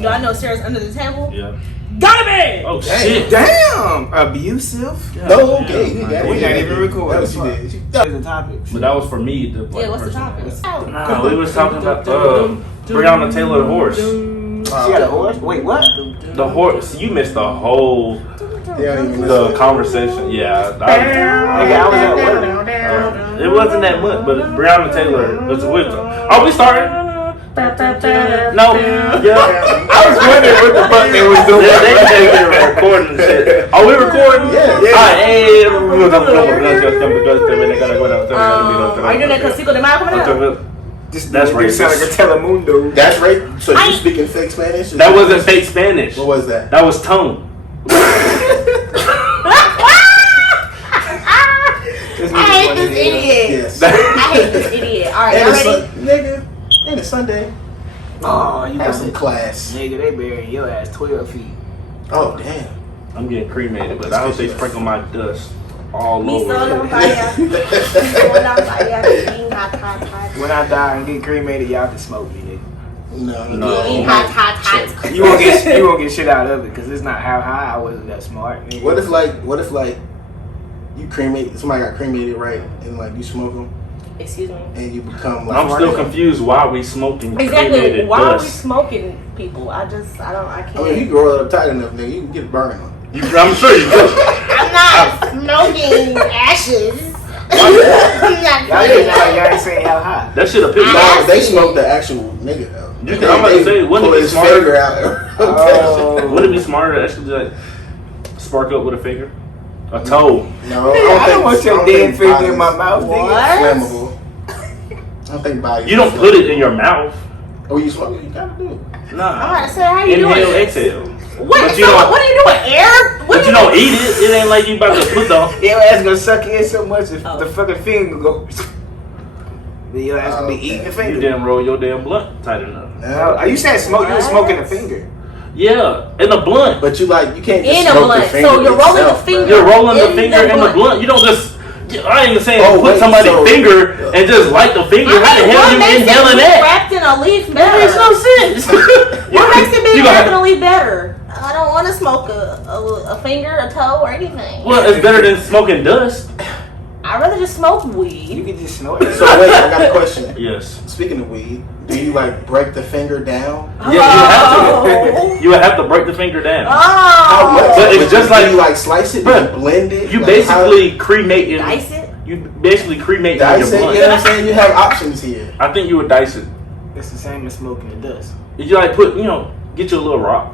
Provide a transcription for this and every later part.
Do I know Sarah's under the table? Yeah. Donnie B! Oh shit! Damn! Abusive? No, okay. We're not even recording. That was you did. There's a topic. But that was for me. Yeah, what's the topic? Nah, we was talking about Breonna Taylor, the horse. She got a horse? Wait, what? The horse. You missed the whole the conversation. Yeah. I was at work. It wasn't that much, but Breonna Taylor was with them. Are we starting? No. Yeah. I was wondering what the fuck they was doing. They were recording and shit. Are we recording? Yeah. Alright, hey. Are you doing that because Cinco de Mayo coming out? That's racist. Sound like a Telemundo. That's right. So you speaking fake Spanish? That wasn't fake Spanish. What was that? That was tone. I hate this idiot. Yes. I hate this idiot. Alright, y'all ready? Nigga, ain't it Sunday? Oh, you Have got some class. Nigga, they burying your ass 12 feet. Oh, damn. I'm getting cremated, but I hope they sprinkle my dust all Me over. solo fire. When I die and get cremated, y'all can smoke me, nigga. No. You won't get shit out of it because it's not how high I wasn't that smart. Nigga. What if you cremate, somebody got cremated, right? And like you smoke them Excuse me. and you become like. I'm still confused why we smoking Exactly. cremated Why are we dust. smoking people? I can't. I mean, if you roll it up tight enough, nigga, you can get it burning on. I'm sure you do. I'm not smoking ashes. I'm not Y'all saying ain't saying how high. That shit a piss No, off. they smoke the actual nigga though. I'm about to say, wouldn't pull it be his smarter? finger out. Wouldn't it be smarter to actually like spark up with a finger? A toe. No, I don't want your dead finger in my mouth, nigga. Flammable. I don't think body. You don't put it in your mouth. Oh, you smoke it? You gotta do it. Nah. So how you Inhale, doing? exhale. What? But So you don't- what are you doing? Air? What But you don't eat it. It ain't like you about to put the. Your ass gonna suck in so much if Oh. the fucking finger go. Then your ass gonna be eating the You finger. didn't roll your damn blunt tight enough. Are you saying smoke? You was smoking the finger. Yeah, in the blunt. But you can't just In a smoke blunt. the finger. So you're rolling the itself, finger. bro. You're rolling the In finger the in the blunt. blunt. You don't just. I ain't saying Oh, put wait, somebody's so- finger and just light the finger. How the hell you inhaling that? Wrapped in a leaf That better. makes no sense. What makes it being You wrapped in gonna- a leaf better? I don't want to smoke a finger, a toe, or anything. Well, it's better than smoking dust. I'd rather just smoke You weed. can just snort it. So wait, I got a question. Yes. Speaking of weed, do you like break the finger down? Yeah, you have to. You would have to break the finger down. How much? Oh. But it's just like- do you like slice it, do Bruh, you blend it. You Like, basically cremating. Dice it? You basically cremating dice your it. blunt. You know what I'm saying? You have options here. I think you would dice it. It's the same as smoking the dust. You like put, get you a little rock.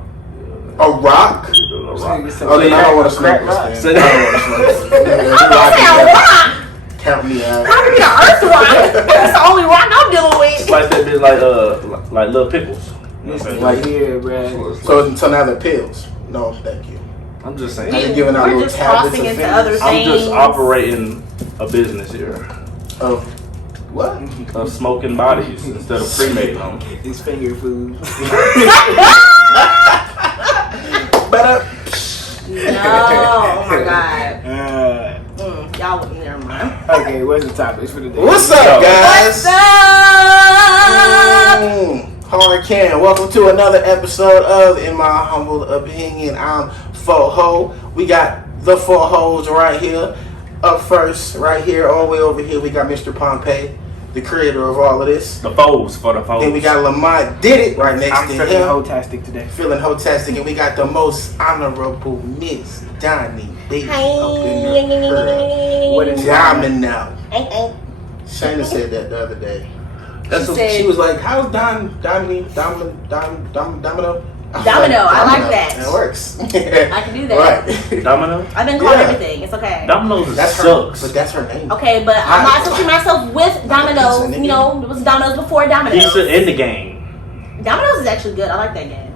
A rock? Get you a little rock. Oh, then I don't want to smoke Crack rock. this. So Then. I don't want to smoke this. I'm gonna say a rock. Count me out. I'm gonna be an earth rock. That's the only rock I'm dealing with. Slice that bitch like little pickles. Listen, right here, bruh. So now they're pills. No, thank you. I'm just Now saying. you're giving out We're little just tablets crossing of into fingers. other I'm just things. operating a business here Of what? of smoking bodies instead of cremating them. These finger food. But No, oh my god. Y'all wouldn't, never mind. Okay, what's the topic for the day? what's up, guys? What's up? Hard Can. Welcome to another episode of In My Humble Opinion. I'm IM4HO. We got the 4 hoes right here. Up first, right here, all the way over here, we got Mr. Pompey, the creator of all of this. The foes for the foes. Then we got LamontDidIt right next I'm to feeling him. hotastic today. Feeling hotastic, and we got the most honorable Miss Donnie B. Hi. Up in her What is Domino. Shayna said that the other day. That's She She was like, "How's Domino?" Domino, I like that. That works. I can do that. Right. Domino. I've been called Yeah. everything. It's okay. Domino's That's her. sucks. But that's her name. Okay, but I'm not associating myself with Domino's. You know, it was Domino's before Domino's. Pizza in the game. Domino's is actually good. I like that game.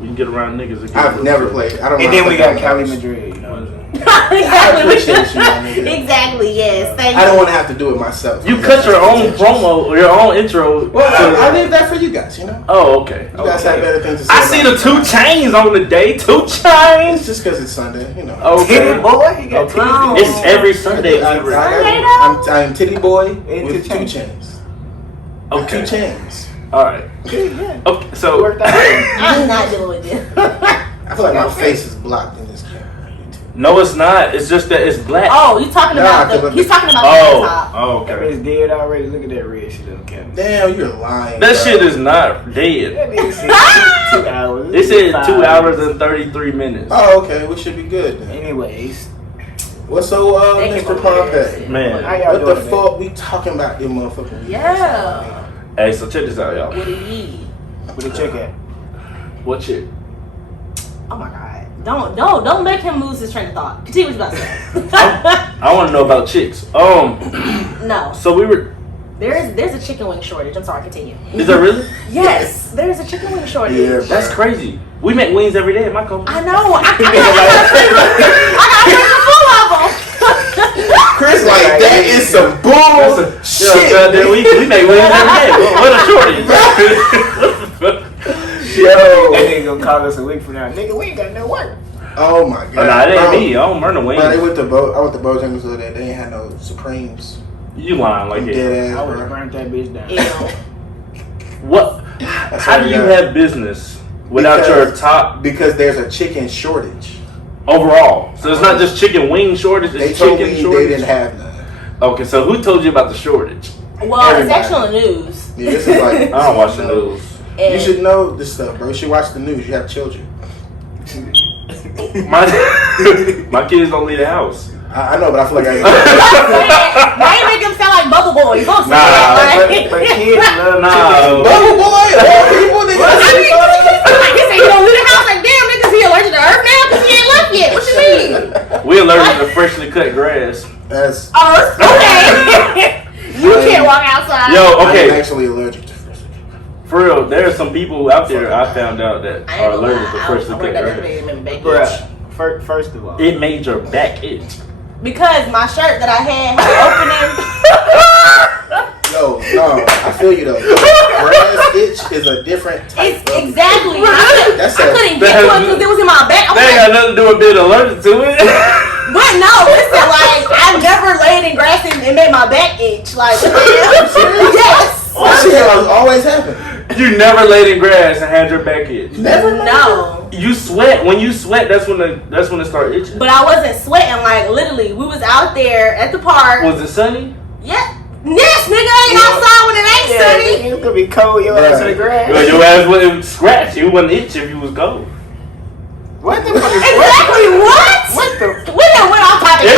We can get around niggas again. I've never played. I don't. And know then we how to got play Cali Domino's. Madrid, you know what I'm saying? Exactly. appreciate you, my nigga. Exactly. Yes. Thank you. I don't want to have to do it myself. You cut your own promo or your own intro. Well, I did that for you guys. You know, Oh, okay. you guys have better things to say. I see the about 2 it. chains on the day. 2 It's chains. just because it's Sunday. You know. Okay. Titty boy, you got Okay. titties. It's every Sunday. I'm Titty Boy with 2 chains. With 2 chains. All right. Yeah. Okay, so Worked out. I'm not dealing with it. I feel like my face is blocked in this camera. no, it's not. It's just that it's black. Oh, you talking about Nah, he's talking about Oh, the top. oh, That okay. bitch dead already. Look at that red shit on camera. Damn, you're lying. That bro. shit is not dead. That nigga said 2 hours. It said 5 2 hours and 33 minutes. Oh, okay. We should be good then. Anyways, What's so, They Mr. can Pompey? Man. how y'all What the doing? fuck we talking about, them motherfucking? Yeah. Hey, so check this out, y'all. What do you need? Where the check at? What shit? Oh my god. Don't make him lose his train of thought. Continue what you about to say. I want to know about chicks. No. So we were. There's a chicken wing shortage. I'm sorry, continue. Is there really? Yes, there's a chicken wing shortage. Yeah, That's crazy. We make wings every day at my company. I know. I got a full of them. Chris, like, that is some bull shit. Goddamn, we make wings every day. What a shortage. Yo. That nigga gonna call us a week from now. Nigga, we ain't got no work. Oh my god. Oh, nah, it ain't Bro, me. I don't burn the wings. Bro, I went to Bojangles the other day. They ain't had no Supremes. You lying like I'm that. dead I ass, would have bro. burnt that bitch down. Ew. What? How do you have business without Because- your top Because there's a chicken shortage. overall? So it's not just chicken wing shortage, They it's told chicken me shortage? they didn't have none. Okay, so who told you about the shortage? Well, Everybody. it's actually on the news. Yeah, this is like. I don't watch the news. And You should know this stuff, bro. You should watch the news. You have children. My kids don't leave the house. I know, but I feel like I. Why you make him sound like Bubble Boy? You gonna say Nah, that, But like, kids love Nah. Bubble boy, all people I mean, he said you don't leave the house. Like, damn, niggas, he allergic to earth now because he ain't left yet. What you mean? We allergic to freshly cut grass. That's. Earth? Okay. You can't walk outside. Yo, I'm okay, actually allergic to fresh. for real, there are some people out there I found out that I are ain't gonna allergic to lie. I freshly cut worked at that grass. day and bake it. Bruh, first of all, It made your back itch. Because my shirt that I had Yo, no, I feel you though. Grass itch is a different type It's of. exactly. That's I a- couldn't get to it because it was in my back. I was That ain't like, got nothing to do with being allergic to it. but no, listen, like I've never laid in grass and made my back itch. Like, yes. That shit always happen. You never laid in grass and had your back itch. Never. No. You sweat. When you sweat, that's when it start itching. But I wasn't sweating. Like literally, we was out there at the park. Was it sunny? Yeah. Yes, nigga, I ain't outside when it ain't sunny. it's gonna be cold. Your ass in the grass. Well, your ass wouldn't scratch. It wouldn't itch if you was cold. What the fuck is Exactly what? What the? We done went off topic.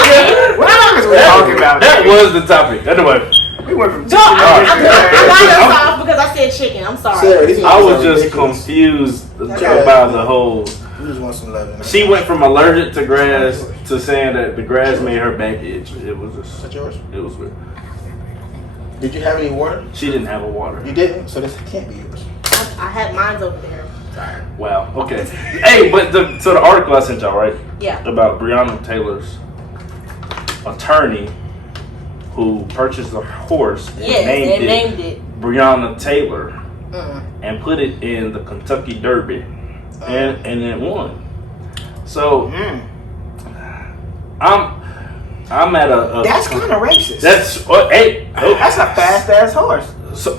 What the fuck is we talking about? That was the topic. Anyway, We went from No, chicken I nuggets got to us off because I said chicken. I'm sorry. Sarah, these I was are just ridiculous. confused Okay. about the whole. We just want some love. She went from allergic to grass to saying that the grass made her back itch. It was Is just, that yours? it was weird. Did you have any water? She didn't have a water. You didn't, so this can't be yours. I had mines over there. Sorry. Wow. Okay. Hey, but so the article I sent y'all, right? Yeah. About Breonna Taylor's attorney who purchased a horse and Yes, named they named it. Breonna Taylor Mm. and put it in the Kentucky Derby and it won. So I'm at a That's kind of racist. that's hey That's a fast ass horse. so,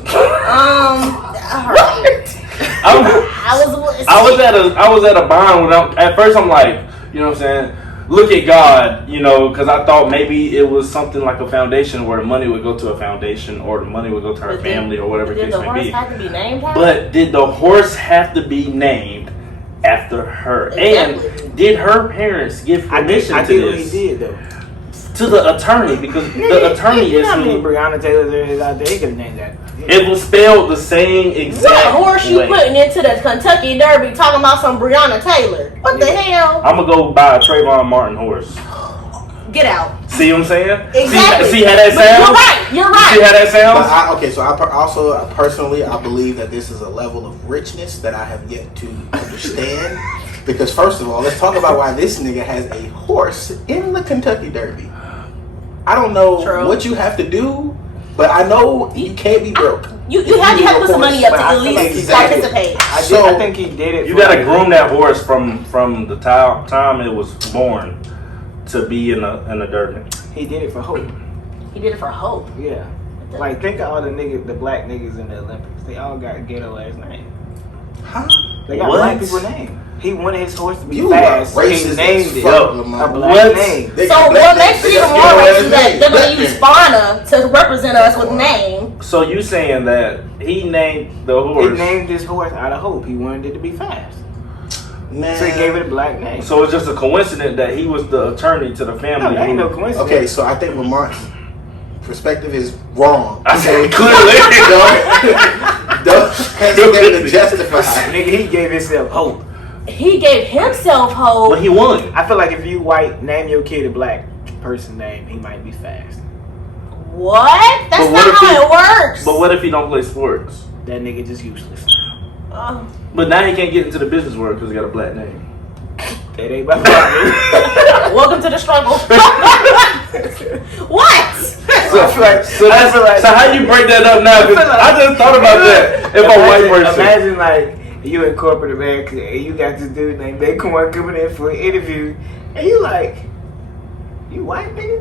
Alright. I was at a bind when at first I'm like, you know what I'm saying, look at God, you know, because I thought maybe it was something like a foundation where the money would go to a foundation or the money would go to her But family or whatever the Did case the may horse be. have to be named her? But did the horse have to be named after her? Exactly. And did her parents give permission I to did what this? he did though. To the attorney, because the attorney You is know how many who Breonna Taylor there is out there? He could have named that. it was spelled the same exact What horse you way. putting into the Kentucky Derby talking about some Breonna Taylor? What the hell? I'm gonna go buy a Trayvon Martin horse. Get out. See what I'm saying? Exactly. See how that But sounds? You're See right. how that But sounds? I personally, I believe that this is a level of richness that I have yet to understand. Because first of all, let's talk about why this nigga has a horse in the Kentucky Derby. I don't know True. what you have to do, but I know you can't be broke. You have to put some money up to at least Exactly. participate. I think he did it. You for- gotta groom that horse from the time it was born to be in a derby. He did it for hope. He did it for hope. Yeah. Like, think of all the black niggas in the Olympics. They all got ghetto ass names. Huh? They got What? black people names. He wanted his horse to be You fast. are He racist named as it fuck, a Lamont. black What? name. They So got black what names, makes they it even got more ghetto ass racist that names, they're black gonna use names. fauna to represent us with name? So you saying that he named the He horse? named this horse out of hope. He wanted it to be fast. Man. So he gave it a black name. So it's just a coincidence that he was the attorney to the No, family. that ain't no who- coincidence. Okay, so I think Lamont's perspective is wrong. I said Okay? clearly. Don't hesitate to justify. Nigga, he gave himself hope. He gave himself hope. But he won. I feel like if you white, name your kid a black person name, he might be fast. What? That's But what not if how it works. But what if he don't play sports? That nigga just useless. But now he can't get into the business world because he got a black name. That ain't my problem. Welcome to the struggle. What? So, I feel like- so, I feel like- so how you break that up now? 'Cause I just thought about that. If a white person. Imagine like you in corporate America and you got this dude named Daquan coming in for an interview, and you like, you white nigga?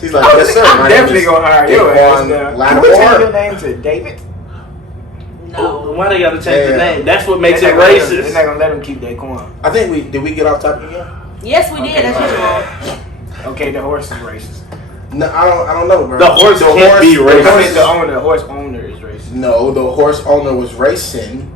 He's like, yes sir. I'm my definitely name is gonna hire your ass Daquan now. Can we change your Lattimore. name to David? No. Why they gotta change the Yeah. name? That's what makes They're it not gonna let racist. They're not gonna let him keep Daquan. I think did we get off topic again? Yes, we did. Okay, As right. usual. Okay, the horse is racist. No, I don't know, bro. The horse can't be The racist. horse owner is racist. No, the horse owner was racing.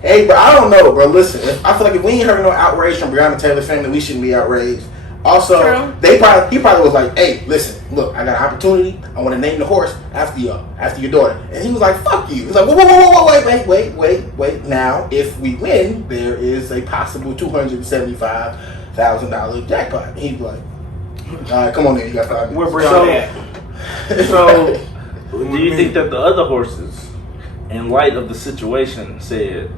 Hey, bro, I don't know, bro. Listen, I feel like if we ain't heard no outrage from Breonna Taylor's family, we shouldn't be outraged. Also, True. he probably was like, "Hey, listen, look, I got an opportunity. I want to name the horse after your daughter." And he was like, "Fuck you." He's like, "Whoa, wait. Now, if we win, there is a possible $275,000 jackpot." And he's like, "All right, come on, then. You got 5 Where minutes." Breonna at? So, do you think that the other horses, in light of the situation, said,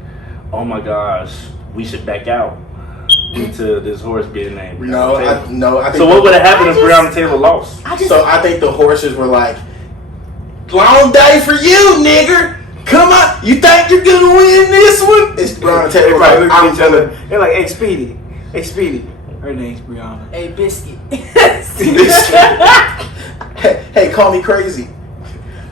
"Oh my gosh, we should back out into this horse being named Breonna Taylor"? No, I think. So what would have happened if I just- Breonna Taylor lost? I think the horses were like, "Long day for you, nigger. Come on, you think you're gonna win this one?" It's Breonna They Taylor. probably Like, look I'm at each other. gonna. They're like, "Hey, Speedy, her name's Breonna." A biscuit. Hey, call me crazy.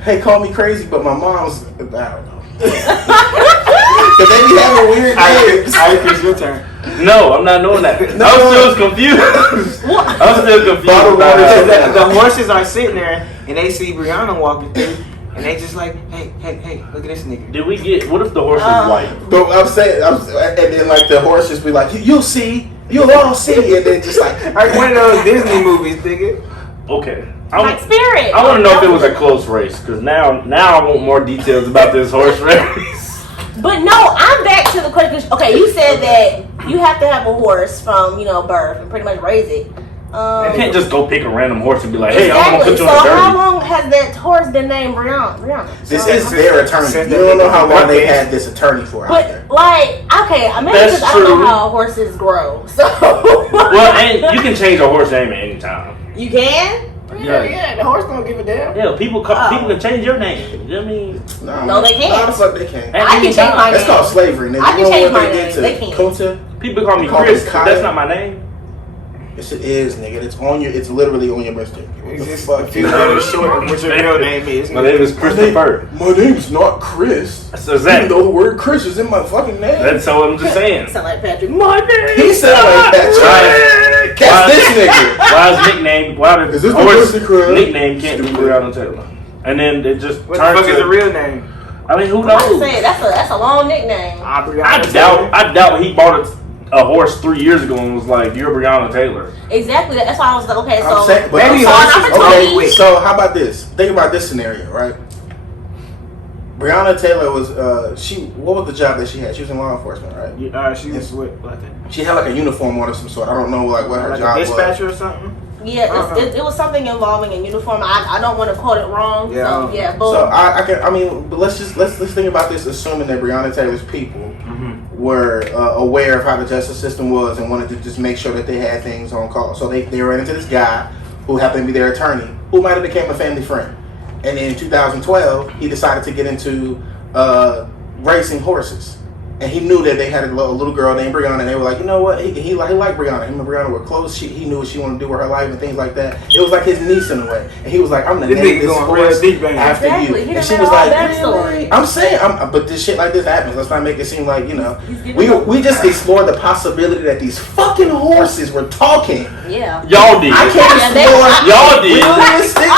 Hey, call me crazy, but my mom's. I don't know. But they be having weird names. I Chris, your turn. No, I'm not doing that. No. I'm still confused. I'm still confused. Bottle about water. it. The horses are sitting there and they see Breonna walking through, and they just like, hey, look at this nigga. Did we get? What if the horse is white? But I'm saying, and then like the horses be like, "You'll see, you'll all see," and then just like, Like one of those Disney movies, nigga. Okay. Like Spirit. I want to know if it was a close race because now I want more details about this horse race. But no, I'm back to the question. Okay, you said that you have to have a horse from birth and pretty much raise it. You can't just go pick a random horse and be like, "Hey, I'm gonna Exactly. put you So on the how derby." long has that horse been named Brianna? this So- is their attorney. Since You they don't know did how the long they podcast. had this attorney for out But there. like, okay, maybe That's because I don't true. know how horses grow. So Well, and you can change a horse name at any time. you can. Yeah, the horse don't give a damn. Yeah, people can change your name. You know what I mean? No, they can't. No, the fuck they can't. At I any can change time. my That's name. called slavery, nigga. I can You know change what my they name. did to They can't. Kunta? People call me They call Chris, me but that's Kyle. not my name. Yes, it is, nigga. It's on your. It's literally on your birth certificate. What It's the just fuck? a few letters short of what your real name is. My name is Christopher. My name's not Chris. That's Even exactly. though the word Chris is in my fucking name. That's so I'm just saying. Sound like Patrick. My name. He sound like that. Why Catch this nigga. Why is nickname? Why Is does this the horse pussy crab? nickname can't be Stupid. Breonna Taylor? And then it just What the turns fuck is to the real name? I mean, who I knows? say that's a long nickname. I doubt he bought a horse 3 years ago and was like, "You're Breonna Taylor." Exactly. That's why I was like, okay, I'm so saying, but maybe I'm horses- saying- opportunity. okay, so how about this? Think about this scenario, right? Breonna Taylor was what was the job that she had? She was in law enforcement, right? She was what She had like a uniform on of some sort. I don't know like what her like job a was. dispatcher or something? Yeah, it was something involving a uniform. I don't want to quote it wrong. Yeah. So yeah, but So but let's think about this, assuming that Breonna Taylor's people were aware of how the justice system was and wanted to just make sure that they had things on call. So they ran into this guy who happened to be their attorney, who might have became a family friend. And in 2012, he decided to get into racing horses. And he knew that they had a little girl named Breonna, and they were like, you know what? He liked Breonna. Him and Breonna were close. He knew what she wanted to do with her life and things like that. It was like his niece in a way. And he was like, I'm gonna name this horse after you. And she was like, I'm saying, but this shit like this happens. Let's not make it seem like, you know, we just explored the possibility that these fucking horses were talking. Yeah. Y'all did. I can't explore y'all did. realistic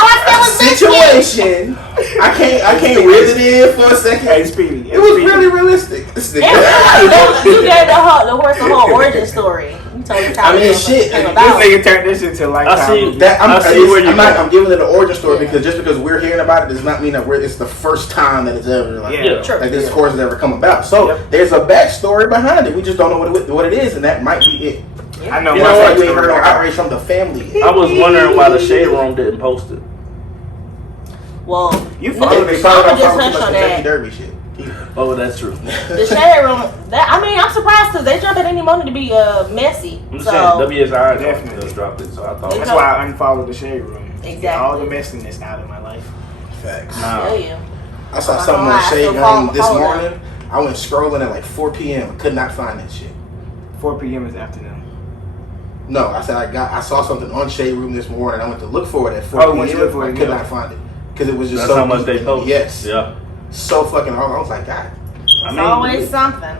situation. I can't reel it in for a second. Hey, Speedy. It was really realistic. You gave the horse a whole origin story. You told us how shit. came This about. nigga turned this into like I see. I'm giving it an origin story because just because we're hearing about it does not mean that it's the first time that it's ever like this horse has ever come about. So there's a backstory behind it. We just don't know what it is, and that might be it. I know. That's why you ain't heard no outrage from the family. I was wondering why the Shade Room didn't post it. Well, you They follow probably this. don't just follow too touch much on Kentucky that. Derby shit. Oh, that's true. the Shade Room. I'm surprised because they jump at any moment to be messy. I'm So saying WSI Definitely just dropped it, so I thought. That's why I unfollowed the Shade Room. Exactly. Get all the messiness out of my life. Facts. I tell you. I saw I'm something not on gonna Shade lie, I Room still this follow morning. I went scrolling at like 4 p.m. Could not find that shit. 4 p.m. is afternoon. No, I said I saw something on Shade Room this morning. I went to look for it at 4 Oh, p.m. went to look for it, I could yeah. not find it because it was just That's so how much deep. they post. Yes. Yeah. So fucking hard. I was like, God. It's always something.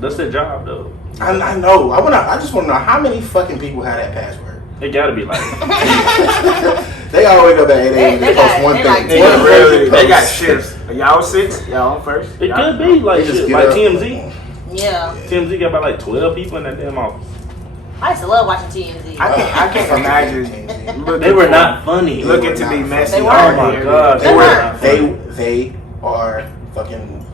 That's their job, though. I know. I just want to know how many fucking people have that password. It gotta be like. They always go back 8 a.m. They post one thing. like They got shifts. Y'all 6? Y'all on first? It could be like They just shit, get like up. TMZ. Yeah. TMZ got about like 12 people in that damn office. I used to love watching TMZ. I can't fucking imagine. TMZ. They were not funny. Looking to be messy. They Oh weren't. my god. They weren't. They are fucking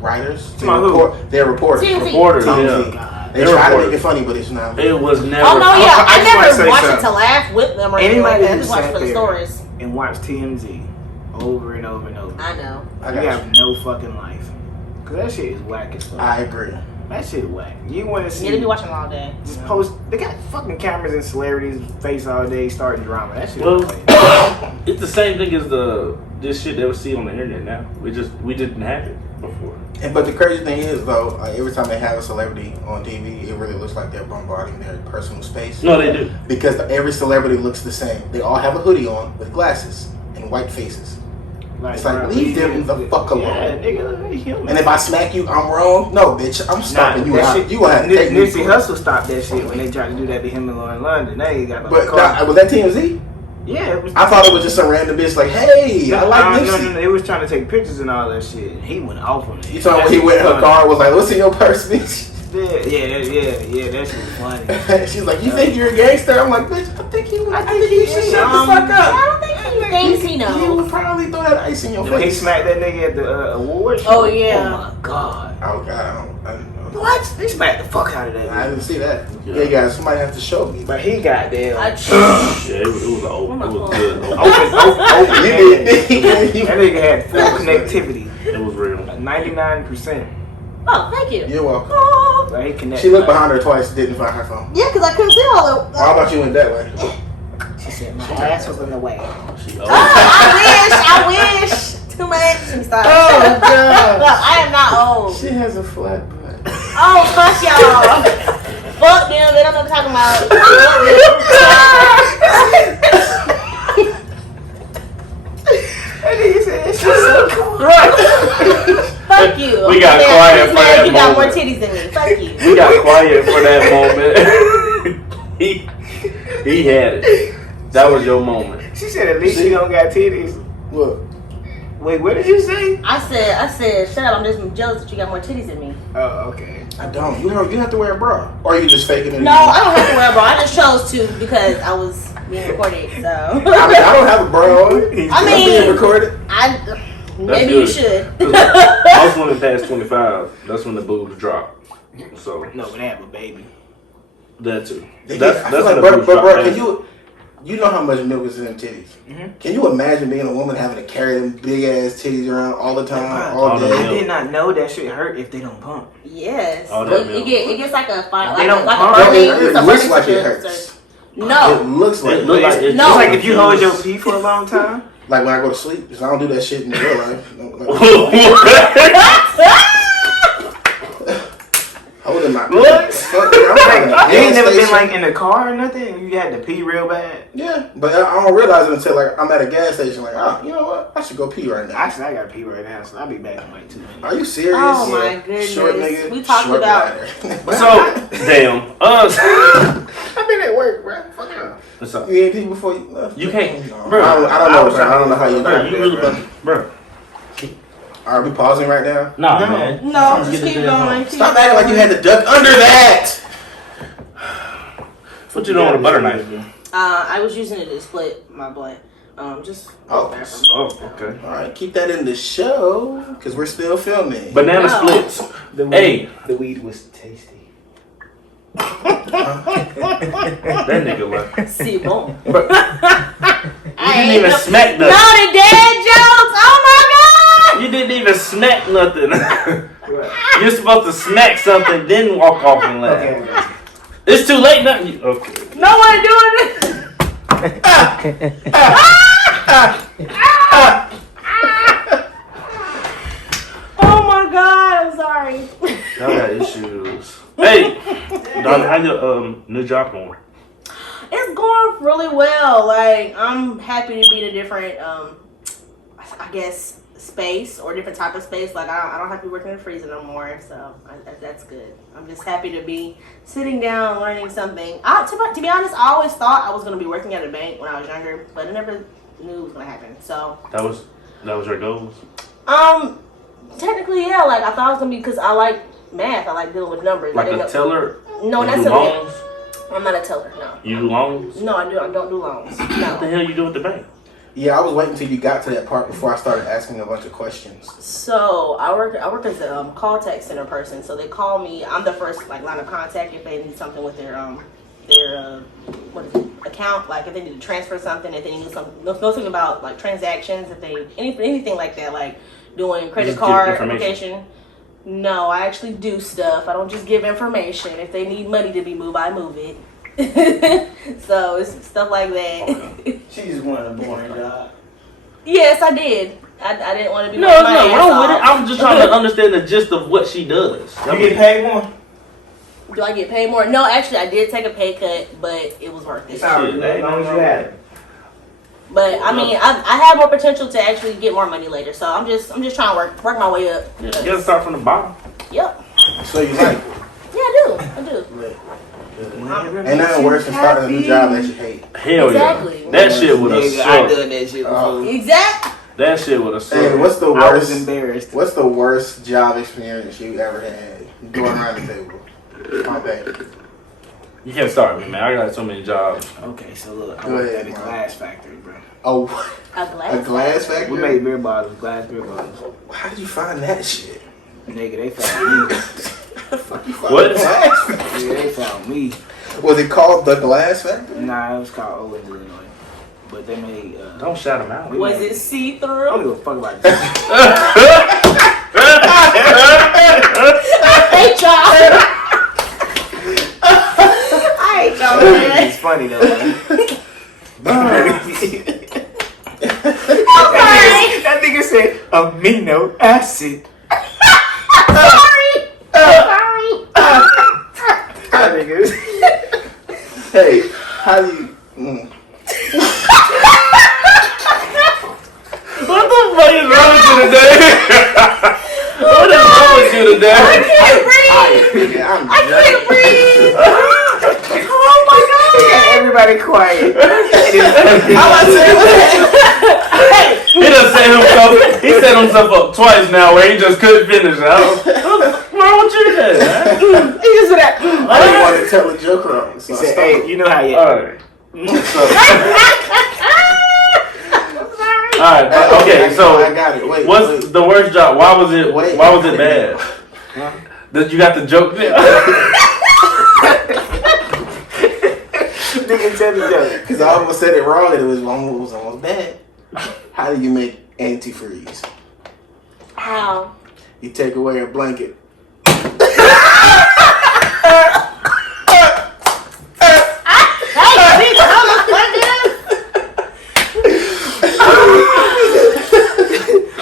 writers. Who? They're reporters. TMZ. Reporters, TMZ. yeah. They They're try to make reporters. it funny, but it's not. It was never. Oh no, yeah. I I just wanna never say watched it something. to laugh with them or anything like Anybody that. I who just watched sat for the there stories. and watch TMZ over and over and over. I know. I You got have you. no fucking life. Cause that shit is whack as fuck. I agree. That shit whack. You want to You see? need to be watching all day. Just post. They got fucking cameras and celebrities' face all day starting drama. That shit. Well, is crazy. it's the same thing as this shit they would see on the internet now. We didn't have it before. But the crazy thing is, though, every time they have a celebrity on TV, it really looks like they're bombarding their personal space. No, they do. Because every celebrity looks the same. They all have a hoodie on with glasses and white faces. It's like, leave them the fuck alone. Yeah, nigga, they human. And if I smack you, I'm wrong. No, bitch, I'm stopping you that out. shit- You will have to take me. Nipsey Hussle stopped that shit when they tried to do that to him in London. They got But was that TMZ? yeah, it was. I thought it was just some random bitch like, hey, I like Nipsey. No, they was trying to take pictures and all that shit. He went off on it. You saw when he went in her car, was like, what's in your purse, bitch? Yeah, that shit was funny. She's like, you think you're a gangster? I'm like, bitch, I think you should shut the fuck up. I don't think he thinks he He knows. would probably throw that ice in your When he face. smacked that nigga at the awards show. Oh, yeah. Oh my god. Oh god, I didn't know. What? They smacked the fuck out of that. I didn't see that. Yeah, guys, somebody has to show me. But he got there. I Yeah, it was good. Open. You did. That nigga had full connectivity. It was real. 99%. Oh, thank you. You're welcome. Oh. But he connected. She looked behind her twice, didn't find her phone. Yeah, because I couldn't see all the. How about you went that way? She said my ass was in the way. She Oh, I wish. Too much. Stop. Oh, God. Look, I am not old. She has a flat butt. Oh, fuck y'all. Fuck them. They don't know what I'm talking about. That nigga said she's so cool. Fuck you. We got Okay, quiet this for man, that You got more moment. titties than me. Fuck you. We got quiet for that moment. he had it. That was your moment. She said at least she don't got titties. What? Wait, what did you say? I said, shut up. I'm just jealous that you got more titties than me. Oh, okay. I don't. You have to wear a bra. Or you just faking it. No, I don't have to wear a bra. I just chose to because I was being recorded. So I mean, I don't have a bra on. I'm being mean, recorded. Maybe you should. Most women past 25, that's when the boobs drop. So No, but they have a baby. that too. I That's feel like, when the but boobs drop. bro, can you know how much milk is in them titties? Mhm. Can you imagine being a woman having to carry them big ass titties around all the time, all All the day? I milk. did not know that shit hurt if they don't pump. Yes. Oh, that it gets like a fine. They Like don't like pump. a burning. It It's a looks burning like it sensation. hurts. No. It looks like It look like it's No. It's like if you hold your pee for a long time. like when I go to sleep, because I don't do that shit in real life. in my. What? Fuck, I'm like, You ain't never been station. like in the car or nothing? You had to pee real bad? Yeah, but I don't realize it until like I'm at a gas station. Like, oh, you know what? I should go pee right now. Actually, I gotta pee right now, so I'll be back in like 2 minutes. Are you serious? Oh my goodness. Short nigga. We talked short about- bladder. So, damn. I've been at work, bro. Fuck up. What's up? You ain't pee before you left? You can't, No, bro. I don't know, bro. I don't know how you Bro, got you there, really, bro. bro. Are we pausing right now? Nah, No. man. No, Get just the keep damn going. phone. Stop acting like you had to duck under that. What you doing with a butter knife? I was using it to split my blood. Just Oh. bathroom. Oh, okay. All right, keep that in the show because we're still filming. Banana No. splits. The weed, Hey. the weed was tasty. That nigga left. See, boom. Bro, you didn't even smack No, nothing. the dad jokes. Oh my god. You didn't even smack nothing. You're supposed to smack something, then walk off and laugh. Okay, okay. It's too late now. Okay. No one doing it. Oh my god, I'm sorry. Y'all got issues. Hey, Donnie, how your new job going? It's going really well. Like, I'm happy to be in a different, I guess, space or different type of space. Like, I don't have to be working in the freezer no more, so that's good. I'm just happy to be sitting down, learning something. To be honest, I always thought I was going to be working at a bank when I was younger, but I never knew it was going to happen. So, That was your goals? technically, yeah. Like, I thought I was going to be, because I like math. I like dealing with numbers. Like I didn't a know- teller? No, You that's do a loans? I'm not a teller, no. You do loans? No, I don't do loans. What the No. hell you do at the bank? Yeah, I was waiting until you got to that part before I started asking a bunch of questions. So I work as a call text center person. So they call me. I'm the first line of contact if they need something with their what is it, account. Like if they need to transfer something, if they need something about like transactions, if they anything like that, like doing credit Just give card information. application. No, I actually do stuff. I don't just give information. If they need money to be moved, I move it. So it's stuff like that. Okay. She just wanted a boring job. Yes, I did. I didn't want to be. No, working it's my not ass wrong with it. off. I'm just trying to understand the gist of what she does. You get paid more? Do I get paid more? No, actually, I did take a pay cut, but it was worth it. It's all right, Shit, as long as you had it. But I mean, I have more potential to actually get more money later. So I'm just trying to work my way up. Yeah, you gotta start from the bottom. Yep. So you like Yeah, I do. ain't nothing worse than starting a new job that you hate. Hell Exactly. yeah. That shit would have Nigga, I sucked. done that shit before. Exactly. That shit would have Hey, sucked. what's the I was worst? embarrassed. What's the worst job experience you ever had? Going around the table. Pompey. You can't start me, man. I got so many jobs. Okay, so look, I Go worked ahead, at a Mark. glass factory, bro. Oh, A a glass. glass We factory? made beer bottles, glass beer bottles. How did you find that shit? Nigga, they found me. Fuck you found What? the glass factory? Yeah, they found me. Was it called the glass factory? Nah, it was called Owens, Illinois. But they made, Don't shout him out. Was it see I don't through? give a fuck about this. I hate y'all. I hate y'all, man. It's funny though, man. That nigga said amino acid. Sorry. Sorry. That nigga. Hey, how do you? What the fuck is wrong with you today? What is wrong with you today? I can't breathe. Yeah, I'm I can't breathe. Oh my god. Everybody quiet. He done set himself up twice now where he just couldn't finish. What's wrong with you today, man? He just said that. I didn't want to tell a joke wrong. So He I said, stopped. hey, you know how you Alright. Sorry. Alright, okay, so I got it. Wait, what's wait. the worst job? Why was it Wait. bad? That you got the joke there? nigga tell the joke. Because I almost said it wrong and it was almost bad. How do you make antifreeze? How? You take away a blanket.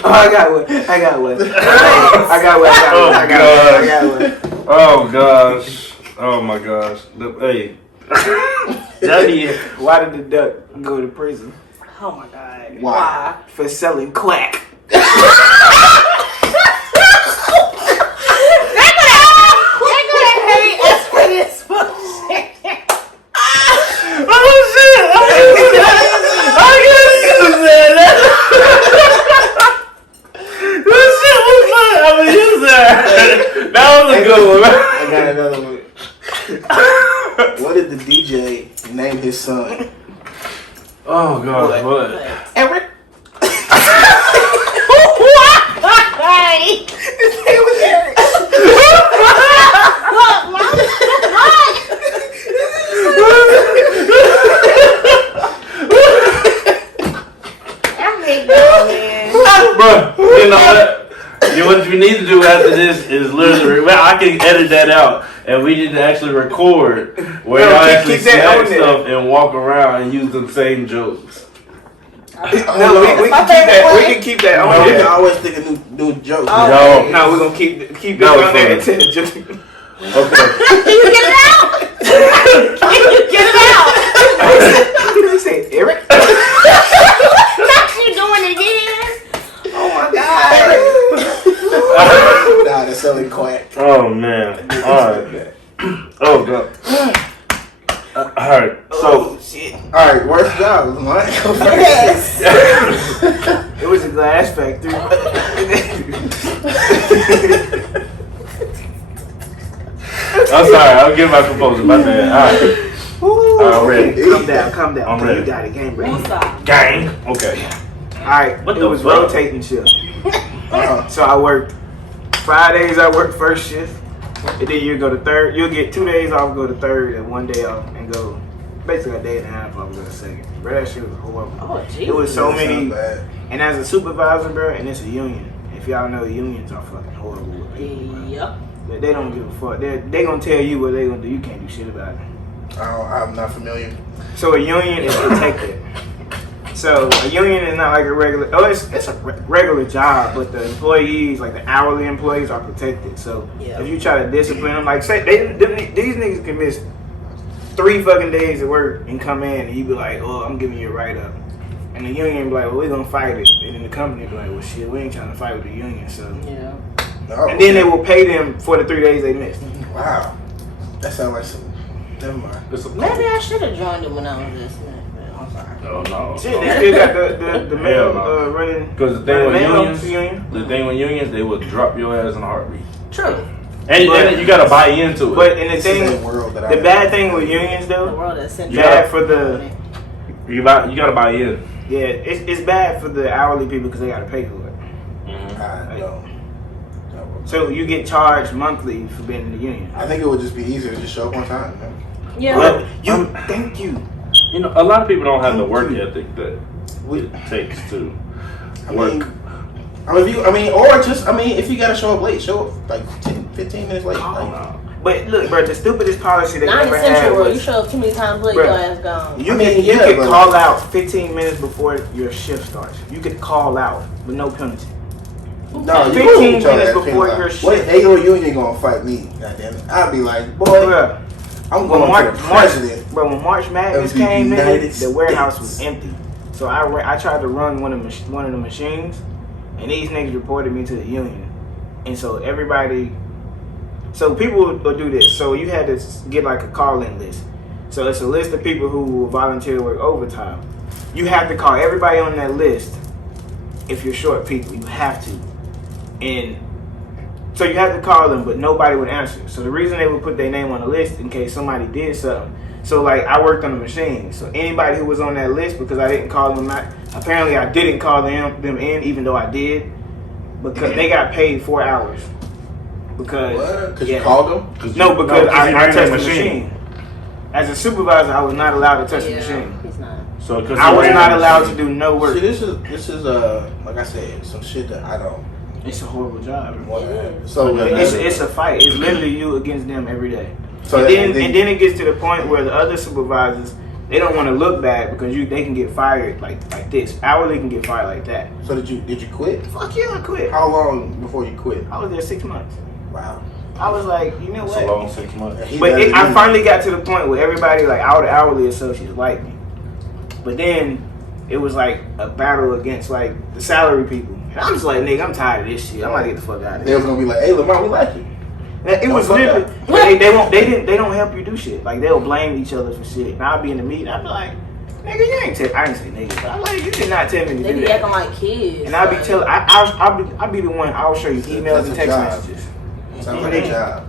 Oh, I got one. I got one. Oh, God. Oh gosh. Oh my gosh. Hey. Daddy. Why did the duck go to prison? Oh my god. Why? For selling quack. They're gonna hate us for this bullshit. Oh shit! I gotta use that. That shit was fun. I'm gonna use that. That was a good one. I got another one. What did the DJ name his son? Oh god, what? Eric. Why? His name was Eric. Bro, you know what? What you need to do after this is literally, well, I can edit that out, and we need to actually record where No, y'all keep actually that snack on there. stuff and walk around and use the same jokes. No, we can keep that on We can there. always think of new jokes. No. No, we're gonna keep this That was on there funny. until the joke. Okay. Can you get it out? Can you get it out? They say Eric. Not you doing it again. Oh my god. Nah, they're selling quack. Oh man. Alright. Oh god. Alright. So Oh shit. All right, worst job. Mine. Yes. It was a glass factory. I'm sorry, I'll give my proposal. My bad. Alright. I'm ready. Calm down. I'm ready. You got it, game ready. Stop. Gang. Okay. Alright, What it the was fuck? rotating shift. So I worked Fridays. I worked first shift, and then you go to third. You'll get 2 days off, go to third, and 1 day off, and go basically a day and a half off, go to second. Bro, that shit was horrible. Oh, It was so many, Bad. and as a supervisor, bro, and it's a union. If y'all know, unions are fucking horrible with people. Bro. Yep. They don't give a fuck. They gonna tell you what they gonna do. You can't do shit about it. I'm not familiar. So a union is protected. So a union is not like a regular. Oh, it's a regular job, but the employees, like the hourly employees, are protected. So Yeah. if you try to discipline them, like say these niggas can miss 3 fucking days of work and come in, and you be like, "Oh, I'm giving you a write up," and the union be like, "Well, we're gonna fight it," and then the company be like, "Well, shit, we ain't trying to fight with the union." So Yeah. No. and then they will pay them for the 3 days they missed. Wow. That sounds like some. Never mind. Maybe I should have joined it when I was listening. I'm sorry. Oh no. Shit, they still got the mail Hell no. running. Because the thing with mail unions, union. the thing with unions, they will drop your ass in a heartbeat. True. And But- you gotta buy into it. But in the This is thing, a world that the bad thing with unions The though, world is central. bad for the you gotta buy in. yeah, it's bad for the hourly people because they gotta pay for it. I don't. So you get charged monthly for being in the union. I think it would just be easier to just show up on time. Man. Yeah. But thank you. You know, a lot of people don't have the work ethic that it takes to I work. mean, if you gotta show up late, show up like 10, 15 minutes late. Like, But look, bro, the stupidest policy they Not in ever had Central World. You was show up too many times late, Bruh. your ass gone. you I mean, can yeah, but- call out 15 minutes before your shift starts. You could call out with no penalty. no, you 15 wouldn't tell minutes that before thing, your like, shit. what AO union gonna fight me? Goddamn it! I'd be like, boy, Bruh, I'm when going to the president. when March Madness of the came in, United the warehouse was States. empty. So I tried to run one of the machines, and these niggas reported me to the union. And so people will do this. So you had to get like a call-in list. So it's a list of people who will volunteer to work overtime. You have to call everybody on that list if you're short people. You have to. And so you have to call them, but nobody would answer. So the reason they would put their name on the list in case somebody did something. So like I worked on the machine. So anybody who was on that list, because I didn't call them out, apparently I didn't call them in, even though I did, because they got paid 4 hours. Because What? Because you called them? no, because you I ran touched the the machine. As a supervisor, I was not allowed to touch the machine. He's not. So, cause I you was ran not the allowed machine. to do no work. See, this is like I said, some shit that I don't It's a horrible job. want to It have. is. So It's a fight. It's literally you against them every day. So and then it gets to the point where the other supervisors, they don't want to look bad because they can get fired like this. Hourly can get fired like that. So did you quit? Fuck yeah, I quit. How long before you quit? I was there 6 months. Wow. I was like, you know It's what? a long 6 months. But I finally got to the point where everybody, like all the hourly associates, liked me. But then it was like a battle against like the salary people. And I'm just like, nigga, I'm tired of this shit. I'm gonna get the fuck out of They here. was gonna be like, "Hey, Lamont, we like you." It was Don't fuck literally, up. but they don't help you do shit. Like they'll blame each other for shit. And I'll be in the meeting, I'll be like, nigga, you ain't I ain't say nigga, but I'm like, you did not tell me to They do be that. acting like kids. And I'll be like- telling, I'll be the one. I'll show you emails and That's a text job. messages. Sounds like a job.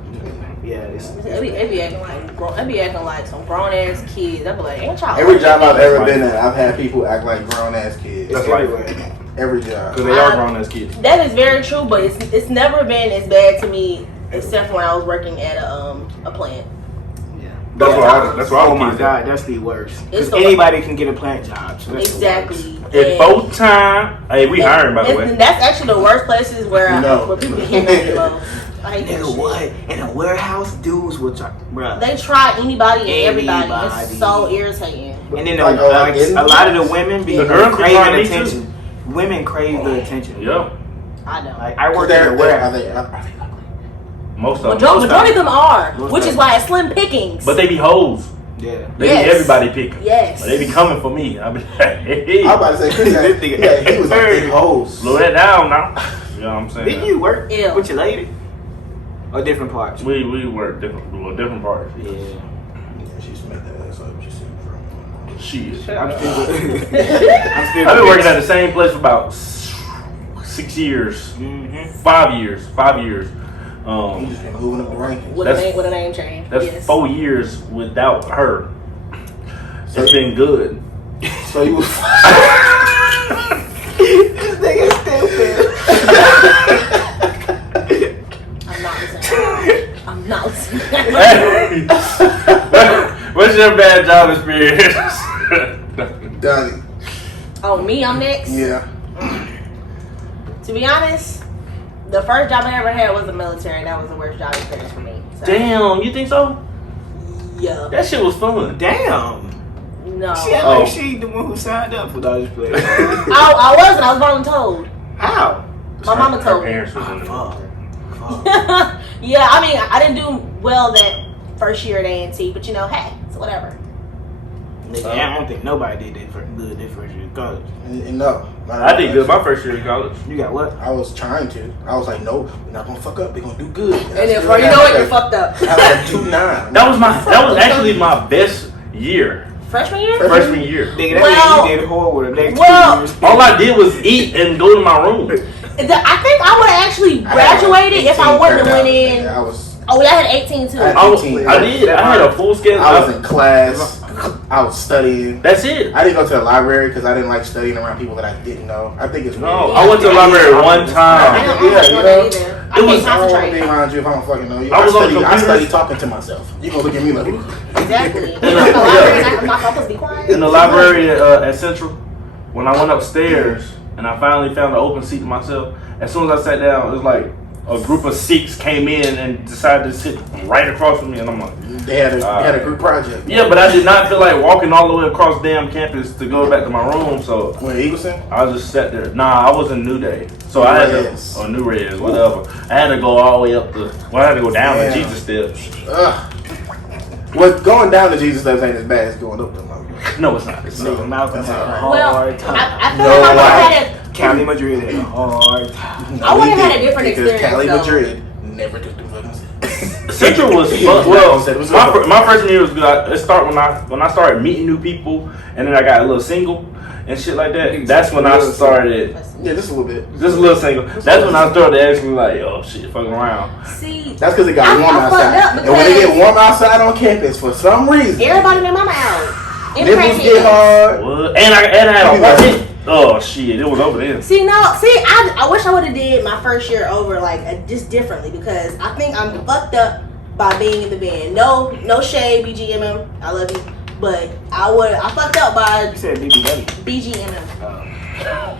Yeah, it's They be acting like some grown ass kids. I be like, ain't y'all? Every job I've ever been at, I've had people act like grown ass kids. it's That's like- everywhere. Every job. Because they are grown as kids. That is very true, but it's never been as bad to me except for when I was working at a plant. That's what Oh all my kids do. god, that's the worst. It's Because the anybody can get a plant job. So that's the Exactly. worst. At both time, hey, we hiring by the way. And that's actually the worst places where No. where people get hit on the low. I hate that Nigga, shit. what? In a warehouse, dudes will try, bruh. They try anybody and everybody. Anybody. It's so irritating. And then Like, like, a lot of the women be The girls be trying craving to attention. Women crave the attention. Yep. I know. Like I work They're, in a they're, warehouse. are they ugly? Most of them. Majority of them are, Most which of is them. why it's slim pickings. But they be hoes. Yeah. They Yes. be everybody picking. Yes. But they be coming for me. I be like, hey, I'm about to say, Chris, This nigga- yeah, he was like big hoes. slow that down now. You know what I'm saying? Didn't you work Ew. with your lady? Or different parts? We work different parts. Yeah. Yeah, she smacked that ass up. She said, Shit. I'm still I've been working at the same place for about 6 years, Mm-hmm. 5 years, 5 years. "You just been moving up the rankings." with a name change. That's Yes. 4 years without her. So- It's been good. So you was. This nigga stupid. I'm not listening. I'm not listening. What's your bad job experience? Donnie. Oh, me? I'm next? Yeah. To be honest, the first job I ever had was the military. That was the worst job experience for me. So, Damn, you think so? Yeah. That shit was fun. Damn. No. She act like she the one who signed up for those players. I wasn't. I was voluntold. How? My mama Her told me. parents was in the Fuck. Yeah, I mean, I didn't do well that first year at A&T, but you know, hey, it's whatever. Nigga, I don't think nobody did that for good that first year of college. No. I did good my first year in college. You got what? I was trying to. I was like, no, we're not gonna fuck up. We're gonna do good. And then before you know it, you're fucked up. I was like 2.9. That was actually my best year. Freshman year? Freshman year. Nigga, that Well- means you did horrible the next well- 2 years. All I did was eat and go to my room. I think I would have actually graduated if I wouldn't have went in. I was. Oh, yeah, I had 18 too. I- I did. I had a full schedule. I was in class. I was studying. That's it. I didn't go to the library because I didn't like studying around people that I didn't know. I think it's No, weird. I went to the library one I time. don't Yeah, like you doing know, that either. I it was- can't I don't want to be concentrate. around you if I don't fucking know you. I was on the I computer. study talking to myself. You gonna look at me like, Exactly. I'm not the library, I'm not supposed to be quiet. In the library at Central, when I went upstairs and I finally found an open seat to myself, as soon as I sat down, it was like a group of 6 came in and decided to sit right across from me, and I'm like, they had a group project. yeah, but I did not feel like walking all the way across damn campus to go back to my room, so When Eagleson? I just sat there. Nah, I was in New Day, so I had Reyes. to, or New Reyes, whatever. I had to go all the way up I had to go down the Damn. Jesus steps. Ugh. Well, going down to Jesus steps ain't as bad as going up them. No, it's not. It's Nigga, not. Malcolm had a Well, hard time. I feel No like I would lie. have had Cali Madrid had a hard time. I would've had a different because experience, Cali though. Madrid never took the fucking steps. Central was fun. Well, my first year was good. It started when I started meeting new people, and then I got a little single and shit like that. That's when I started. Yeah, just a little bit. Just a little single. That's when I started asking like, oh shit, fucking around. See, That's because it got warm I fucked outside. up And when it because- get warm outside on campus, for some reason, everybody and their mama out. nipples get hard. What? And I had a apartment. Oh shit, it was over there. See, I wish I would have did my first year over just differently because I think I'm fucked up by being in the band. No shade, BGMM, I love you, but I fucked up by You said BBW. BGMM.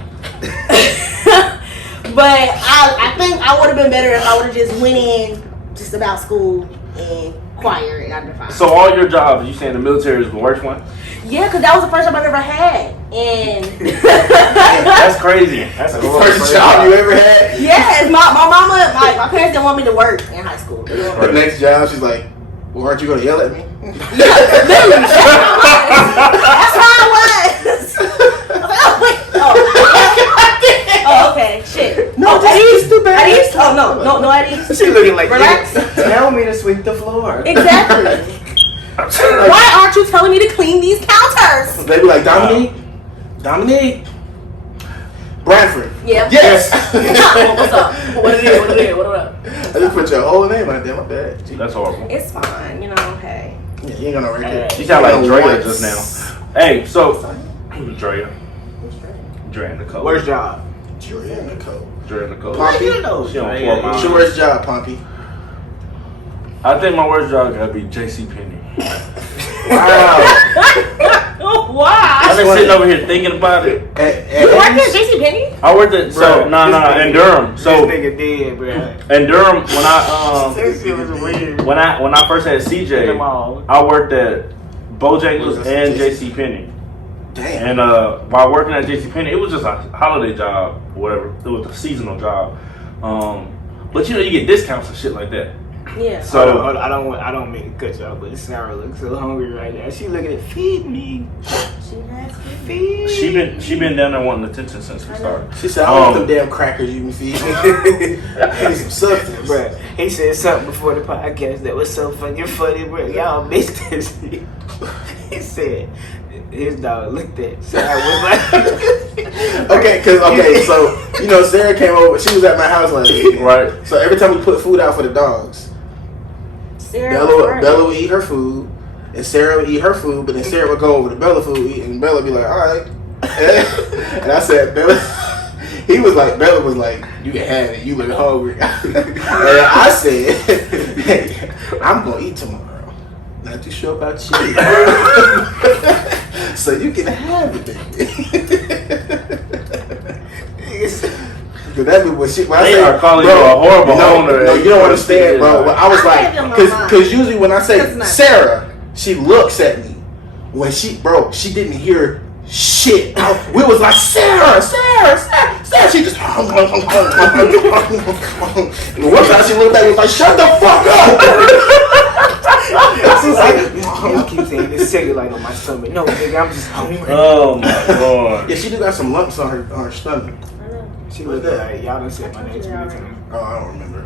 But I think I would have been better if I would have just went in just about school and choir and I'd been fine. So all your jobs, you saying the military is the worst one? Yeah, because that was the first job I've ever had, and That's crazy. That's a First job you ever had? yes, my mama, my parents didn't want me to work in high school. Her next job, she's like, well, aren't you going to yell at me? That's how I was. Oh, wait. Oh, okay. Shit. No, at ease. too bad. At ease? Oh, no, at ease. She looking like, relax. Tell me to sweep the floor. Exactly. Why aren't you telling me to clean these counters? They be like, Dominique. Bradford. Yeah. Yes. What's up? What it is? What up? I just put your whole name out there. My bad. Gee. That's horrible. It's fine. Hey. Yeah, you ain't got no record. You sound like Drea just now. Hey, so Drea. Drea in the code. Worst job. Drea in the code. Drea in the code. Pompey? She on 4 miles. What's your worst job, Pompey? I think my worst job gotta be JCPenney. Wow. Why? I've been sitting over here thinking about it. You worked at JCPenney? I worked at in Durham. So this nigga dead, bro. in Durham, This shit was weird. when I first had CJ, I worked at Bojangles and JCPenney. Damn. And while working at JCPenney, it was just a holiday job, or whatever. It was a seasonal job. But you get discounts and shit like that. Yeah. So I don't mean to cut you off, but Sarah looks so hungry right now. She looking at feed me. Feed. she been down there wanting attention since we started. She said, I want them damn crackers you can feed me. I need some substance. Bruh, he said something before the podcast that was so fucking funny, bro. Y'all missed this. He said his dog looked at Sarah was like okay, so Sarah came over. She was at my house last week. Right. So every time we put food out for the dogs, Bella would eat her food, and Sarah would eat her food, but then Sarah would go over to Bella food, and Bella would be like, all right. And I said, Bella was like, you can have it, you look hungry. And I said, hey, I'm going to eat tomorrow. Not too sure about you. So you can have it, baby. Cause that be when They are calling you a horrible owner. No, you don't understand, bro. I was like, cause usually when I say Sarah, she looks at me. When she didn't hear shit. We was like, Sarah. She just. And one time she looked back and was like, shut the fuck up. She's like, y'all keep saying this cellulite on my stomach. No, nigga, I'm just hungry. Oh my god. Yeah, she do got some lumps on her stomach. She looked like, y'all done said my name too many times. Oh, I don't remember.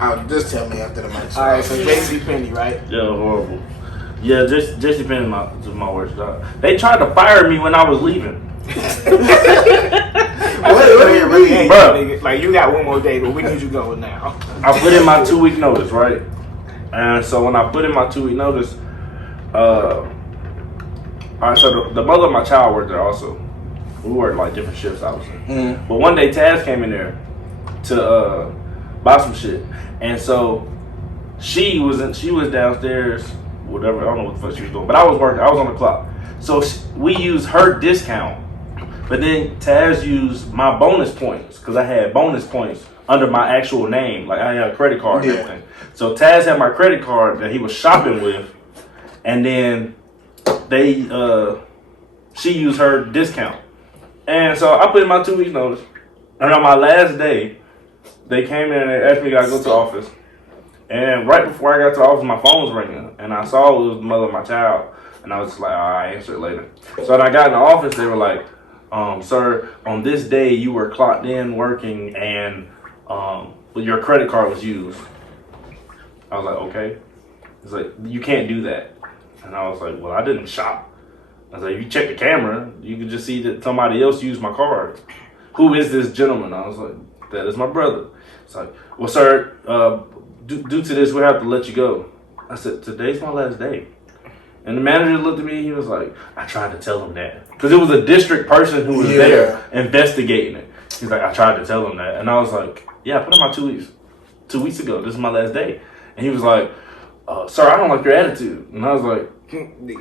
I'll just tell me after the match. Alright, so JCPenney, right? Yeah, horrible. Yeah, JCPenney is my worst job. They tried to fire me when I was leaving. What do you mean? Bro, like you got one more day, but when did you go now? I put in my 2-week notice, right? And so when I put in my 2-week notice, alright, so the mother of my child worked there also. We worked like different shifts, obviously. Mm. But one day Taz came in there to buy some shit, and so she was downstairs, whatever. I don't know what the fuck she was doing, but I was working. I was on the clock, so we used her discount, but then Taz used my bonus points because I had bonus points under my actual name, like I had a credit card and everything. So Taz had my credit card that he was shopping with, and then she used her discount. And so I put in my 2 weeks notice. And on my last day, they came in and asked me to go to the office. And right before I got to the office, my phone was ringing. And I saw it was the mother of my child. And I was just like, I'll answer it later. So when I got in the office, they were like, sir, on this day you were clocked in working and your credit card was used. I was like, okay. It's like, you can't do that. And I was like, well, I didn't shop. I was like, if you check the camera, you can just see that somebody else used my card. Who is this gentleman? I was like, that is my brother. It's like, well, sir, due to this, we have to let you go. I said, today's my last day. And the manager looked at me, he was like, I tried to tell him that. Because it was a district person who was there investigating it. He's like, I tried to tell him that. And I was like, yeah, I put in my 2 weeks. 2 weeks ago, this is my last day. And he was like, sir, I don't like your attitude. And I was like,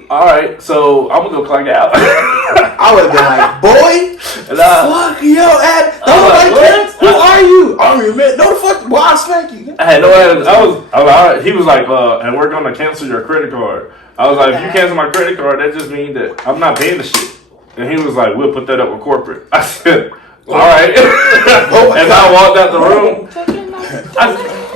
all right, so I'm gonna go clock out. I would have been like, boy, fuck your ass. Nobody cares. Who are you? I'm your man. No, the fuck. Well, I'll smack you. I had no attitude. I was all right. He was like, and we're gonna cancel your credit card. I was like, if you cancel my credit card, that just means that I'm not paying the shit. And he was like, we'll put that up with corporate. I said, all right. And I walked out the room.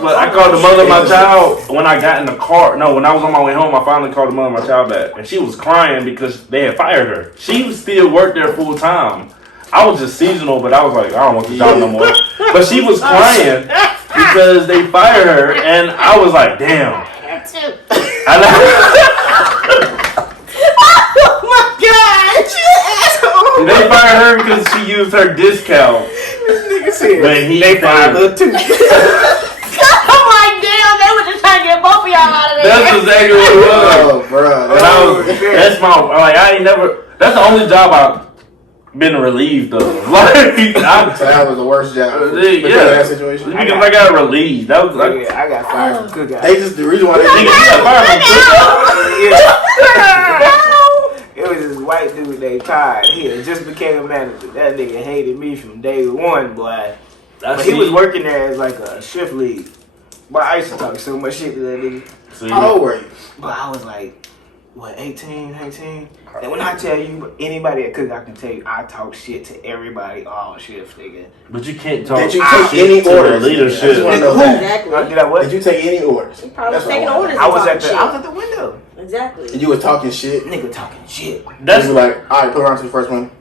But I called the mother of my child when I got in the car. No, when I was on my way home, I finally called the mother of my child back. And she was crying because they had fired her. She still worked there full time. I was just seasonal, but I was like, I don't want the job no more. But she was crying because they fired her. And I was like, damn. Oh my God, you asshole! They fired her because she used her discount. This nigga said When he they fired her too. I'm like, damn, they were just trying to get both of y'all out of there. That's exactly what it was. Oh, bro. That's my, like, I ain't never, that's the only job I've been relieved of. Like, So that was the worst job. Yeah. Because of that situation. Because I got relieved. That was like, Yeah, I got fired from cookout. They just, the reason why they nigga, you got fired from It was this white dude named Todd. He had just became a manager. That nigga hated me from day one, boy. But he was working there as like a shift lead. But I used to talk so much shit to that nigga. How old were you? But I was like, what, 18, 19? And when I tell you, anybody at Cookout can tell you, I talk shit to everybody all shift, nigga. But you can't talk Did you take any to orders? the leadership. I just wanna know that. Exactly. Did I what? Did you take any orders? You probably That's what I taking want. orders. I was and at talking the window. shit. Exactly. And you were talking shit. Nigga talking shit. That's You were like, alright, put her on to the first one.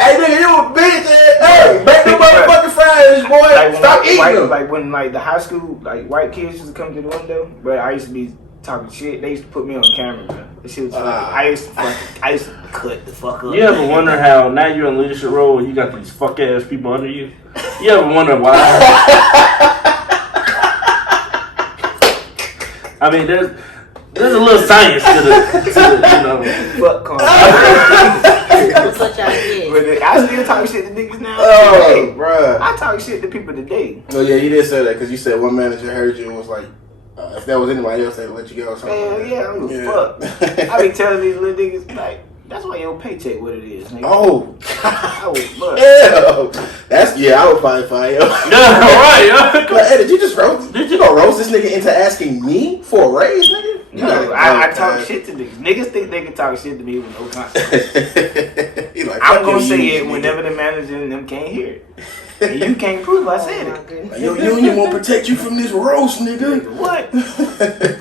Hey nigga, you a bitch, hey, make the motherfucking fries, boy. Like Stop eating them. like when like the high school like white kids used to come to the window, but I used to be talking shit. They used to put me on camera, bro. That shit was funny. I used to cut the fuck up. You ever wonder how now you're in a leadership role and you got these fuck ass people under you? You ever wonder why? I mean, there's a little science to the you know. Fuck Carl. That's what y'all did. But I still talk shit to niggas now. Oh, Hey, bruh. I talk shit to people today. Oh yeah, you did say that because you said one manager heard you and was like, if that was anybody else, they'd let you go or something. Man, like yeah, I that. don't give a fuck. I be telling these little niggas like, that's why your paycheck what it is, nigga. Oh, Oh, look. ew. That's, yeah, I would probably fire you. Yeah, right. Like, hey, did you just roast? Did you gonna roast this nigga into asking me for a raise, nigga? You No, like, I oh, talk God. shit to niggas. Niggas think they can talk shit to me with no consequence. He like, I'm fuck gonna you, say you it nigga. whenever the manager and them can't hear it. And you can't prove I said Oh, my it. goodness. Like, your union won't protect you from this roast, nigga. What?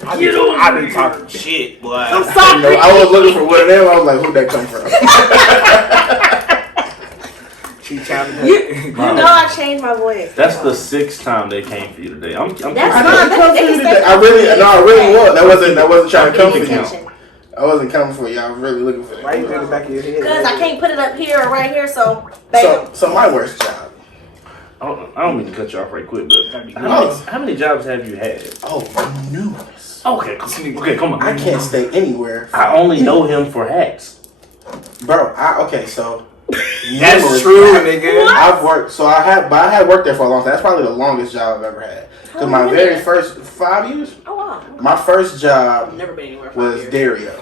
I be talking shit, boy. I'm You sorry. know, I was looking for one of them. I was like, who'd that come from? She challenged You know I changed my voice. That's the 6th time they came for you today. I'm That's I fine. didn't come They for you can today. stay I really was. That wasn't trying to come for you. attention. I wasn't coming for you. I was really looking for Why you that. in the back of your head? Because I can't put it up here or right here, so bam. So my worst job. I don't mean to cut you off right quick, but That'd be how many jobs have you had? Oh, numerous. Okay, come on. I can't stay anywhere. I only know him for hats. Bro, okay, so That's numerous- true, nigga. I've worked, so I had worked there for a long time. That's probably the longest job I've ever had. Because my very first 5 years, Oh wow. my first job I've never been anywhere. was Dario.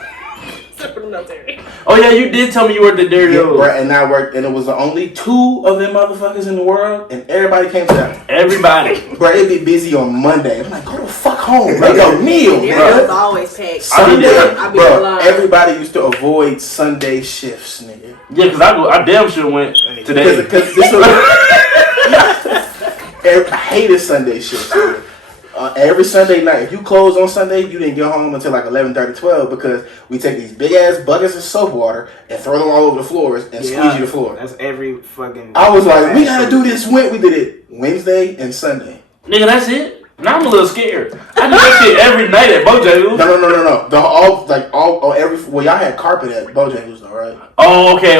Except for the military. Oh yeah, you did tell me you worked at Dario. Right, and I worked, and it was the only 2 of them motherfuckers in the world, and everybody came to that. Everybody. Bro, it'd be busy on Monday. I'm like, go the fuck home, make a meal, There nigga. was always packed. Sunday, I be bro, alive. everybody used to avoid Sunday shifts, nigga. Yeah, because I damn sure went today. Because this was, I hated Sunday shifts. Nigga. Every Sunday night, if you closed on Sunday, you didn't get home until like 11:30, 12 because we take these big ass buckets of soap water and throw them all over the floors and squeegee the floor. That's every fucking. I was like, we gotta do this. We did it Wednesday and Sunday. Nigga, that's it? Now I'm a little scared. I do that shit every night at Bojangles. No. Well, y'all had carpet at Bojangles though, right? Oh, okay,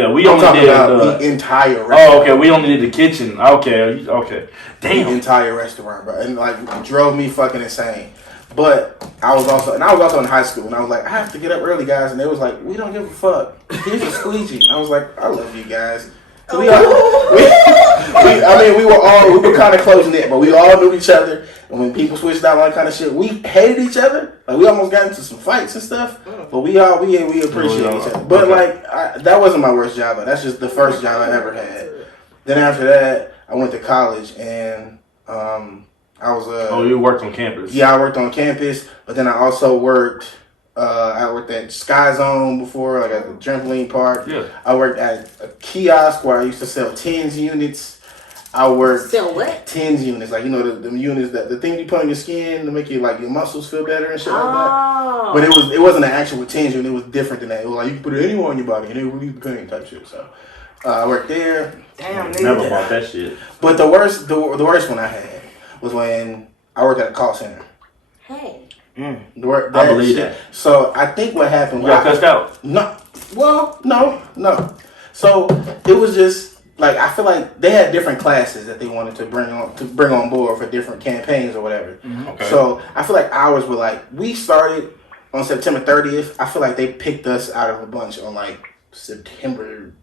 yeah. We I'm only talking did about the the entire restaurant. Oh, okay. We only did the kitchen. Okay. The Damn. entire restaurant, bro, and like drove me fucking insane. But I was also in high school, and I was like, I have to get up early, guys, and they was like, we don't give a fuck. Here's a squeegee. And I was like, I love you guys. So we were kind of close knit, but we all knew each other. And when people switched out, all that kind of shit, we hated each other. Like we almost got into some fights and stuff. But we appreciate each other. But like that wasn't my worst job. That's just the first job I ever had. Then after that, I went to college and I was you worked on campus. Yeah, I worked on campus, but then I also worked at Sky Zone before, like at the trampoline park. Yeah. I worked at a kiosk where I used to sell tens units. I worked Sell what? TENS units, like the units that the thing you put on your skin to make you like your muscles feel better and shit like that. But it wasn't an actual TENS unit. It was different than that. It was like you can put it anywhere on your body and it would be pain type shit. So I worked there. Damn, Never bought that shit. But the worst one I had was when I worked at a call center. Hey. I believe that. So I think what happened. You got cussed out? No. Well, no. So it was just. Like I feel like they had different classes that they wanted to bring on board for different campaigns or whatever. Mm-hmm. Okay. So I feel like ours were like we started on September 30th. I feel like they picked us out of a bunch on like September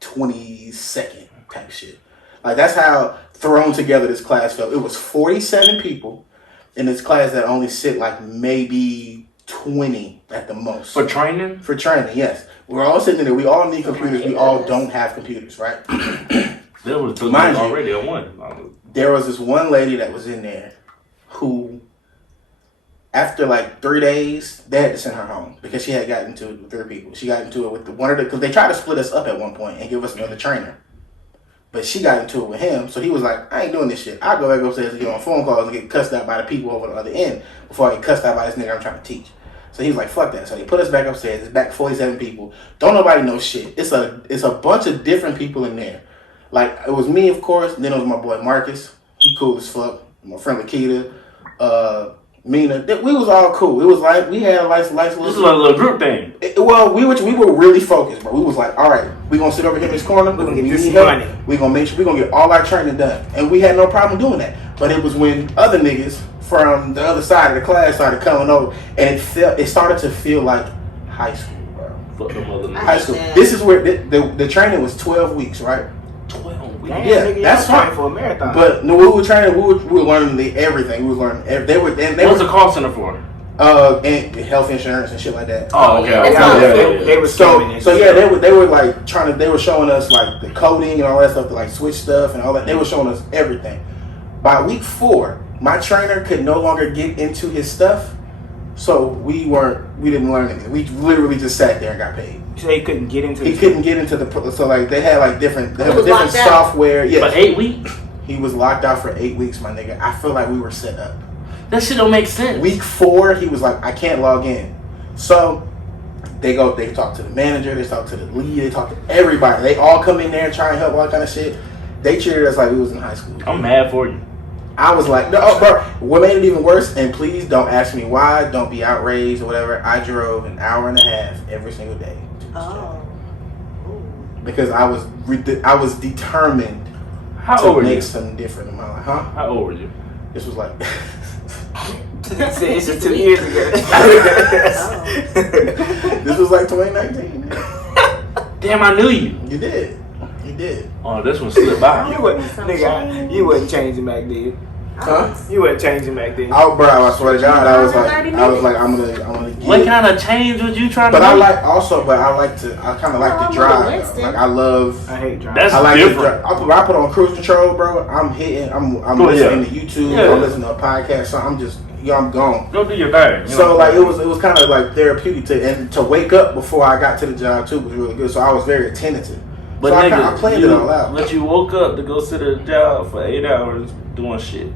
22nd type shit. Like that's how thrown together this class felt. It was 47 people in this class that only sit like maybe 20 at the most. For training? For training, yes. We're all sitting there. We all need computers. We all don't have computers, right? There was two Mind you, already on one. There was this one lady that was in there who, after like 3 days, they had to send her home because she had gotten into it with 3 people. She got into it with one of the, because they tried to split us up at one point and give us another trainer. But she got into it with him, so he was like, I ain't doing this shit. I'll go back upstairs and get on phone calls and get cussed out by the people over the other end before I get cussed out by this nigga I'm trying to teach. So he was like, fuck that. So they put us back upstairs. It's back 47 people. Don't nobody know shit. It's a bunch of different people in there. Like, it was me, of course. Then it was my boy Marcus. He cool as fuck. My friend Lakita. Mina. We was all cool. It was like, we had a nice little... This is like a little group thing. We were really focused, bro. We was like, all right, we gonna sit over here in this corner. We're gonna get this money. We gonna make sure we gonna get all our training done. And we had no problem doing that. But it was when other niggas from the other side of the class started coming over, and it started to feel like high school, bro. Fuck them other niggas. High school. This is where the training was 12 weeks, right? 12 weeks. Damn, Yeah, nigga, that's fine fine for a marathon. But no, we were training. We were learning everything. We was learning. What's the call center for? And health insurance and shit like that. Oh, okay. They were scamming. So yeah, they were like they were showing us like the coding and all that stuff, to like switch stuff and all that. They were showing us everything. By week 4, my trainer could no longer get into his stuff, so we didn't learn anything. We literally just sat there and got paid. So he couldn't get into. He couldn't get into the. So like they had like different locked out. software. Yeah, For 8 weeks? he was locked out for 8 weeks, my nigga. I feel like we were set up. That shit don't make sense. Week 4, he was like, I can't log in. So they talk to the manager, they talk to the lead, they talk to everybody. They all come in there and try and help, all that kind of shit. They treated us like we was in high school. I'm mad for you. I was like, no, bro. What made it even worse, and please don't ask me why, don't be outraged or whatever, I drove an hour and a half every single day to this job. Because I was determined to make something different in my life. Huh? How old were you? This was like... It's just 2 years ago. This was like 2019. Damn, I knew you. You did. Oh, this one slipped by. You wasn't changing back then. Huh? You wasn't changing back then. Oh, bro, I swear to God, I was like, I'm gonna get. What kind of change was you trying to But make? I kind of like to drive. Though. Like I hate driving. That's I like different. to drive. I put on cruise control, bro. I'm listening to YouTube. I'm listening to a podcast. So I'm gone. Go do your thing. So like it was kind of like therapeutic to wake up before I got to the job too was really good. So I was very attentive. But so nigga, I planned it all out. But you woke up to go sit at a job for 8 hours doing shit.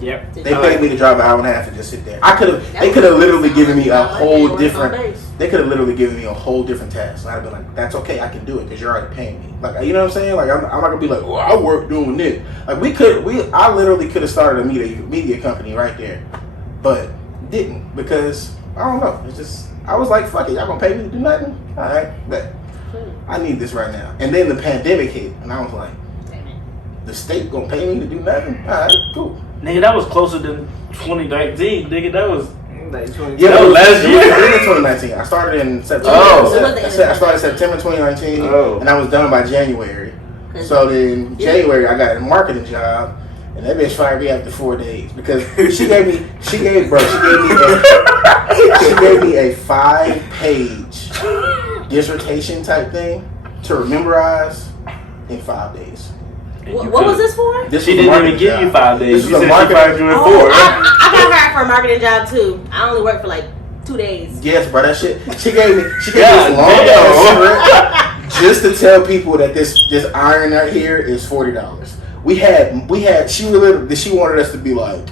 Yep. They paid me to drive an hour and a half and just sit there. They could have literally given me a whole different. They could have literally given me a whole different task. And I'd have been like, "That's okay, I can do it because you're already paying me." Like, you know what I'm saying? Like, I'm not gonna be like, "Well, I work doing this." Like, I literally could have started a media company right there, but didn't because I don't know. It's just I was like, "Fuck it, y'all gonna pay me to do nothing?" All right, bet. I need this right now. And then the pandemic hit, and I was like, "The state gonna pay me to do nothing?" All right, cool. Nigga, that was closer than 2019. Nigga, that was... Like 20. Yeah, that was last year. It was 2019. I started in September. I started September 2019, and I was done by January. So then January, I got a marketing job, and that bitch fired me after 4 days because she gave me a 5-page dissertation type thing to memorize in 5 days. What was this for? She didn't even give you 5 days. This She was said a she fired you in 4. I got hired for a marketing job too. I only worked for like 2 days. Yes, bro, that shit. She gave me this long ass script, just to tell people that this iron right here is $40. We had she wanted us to be like,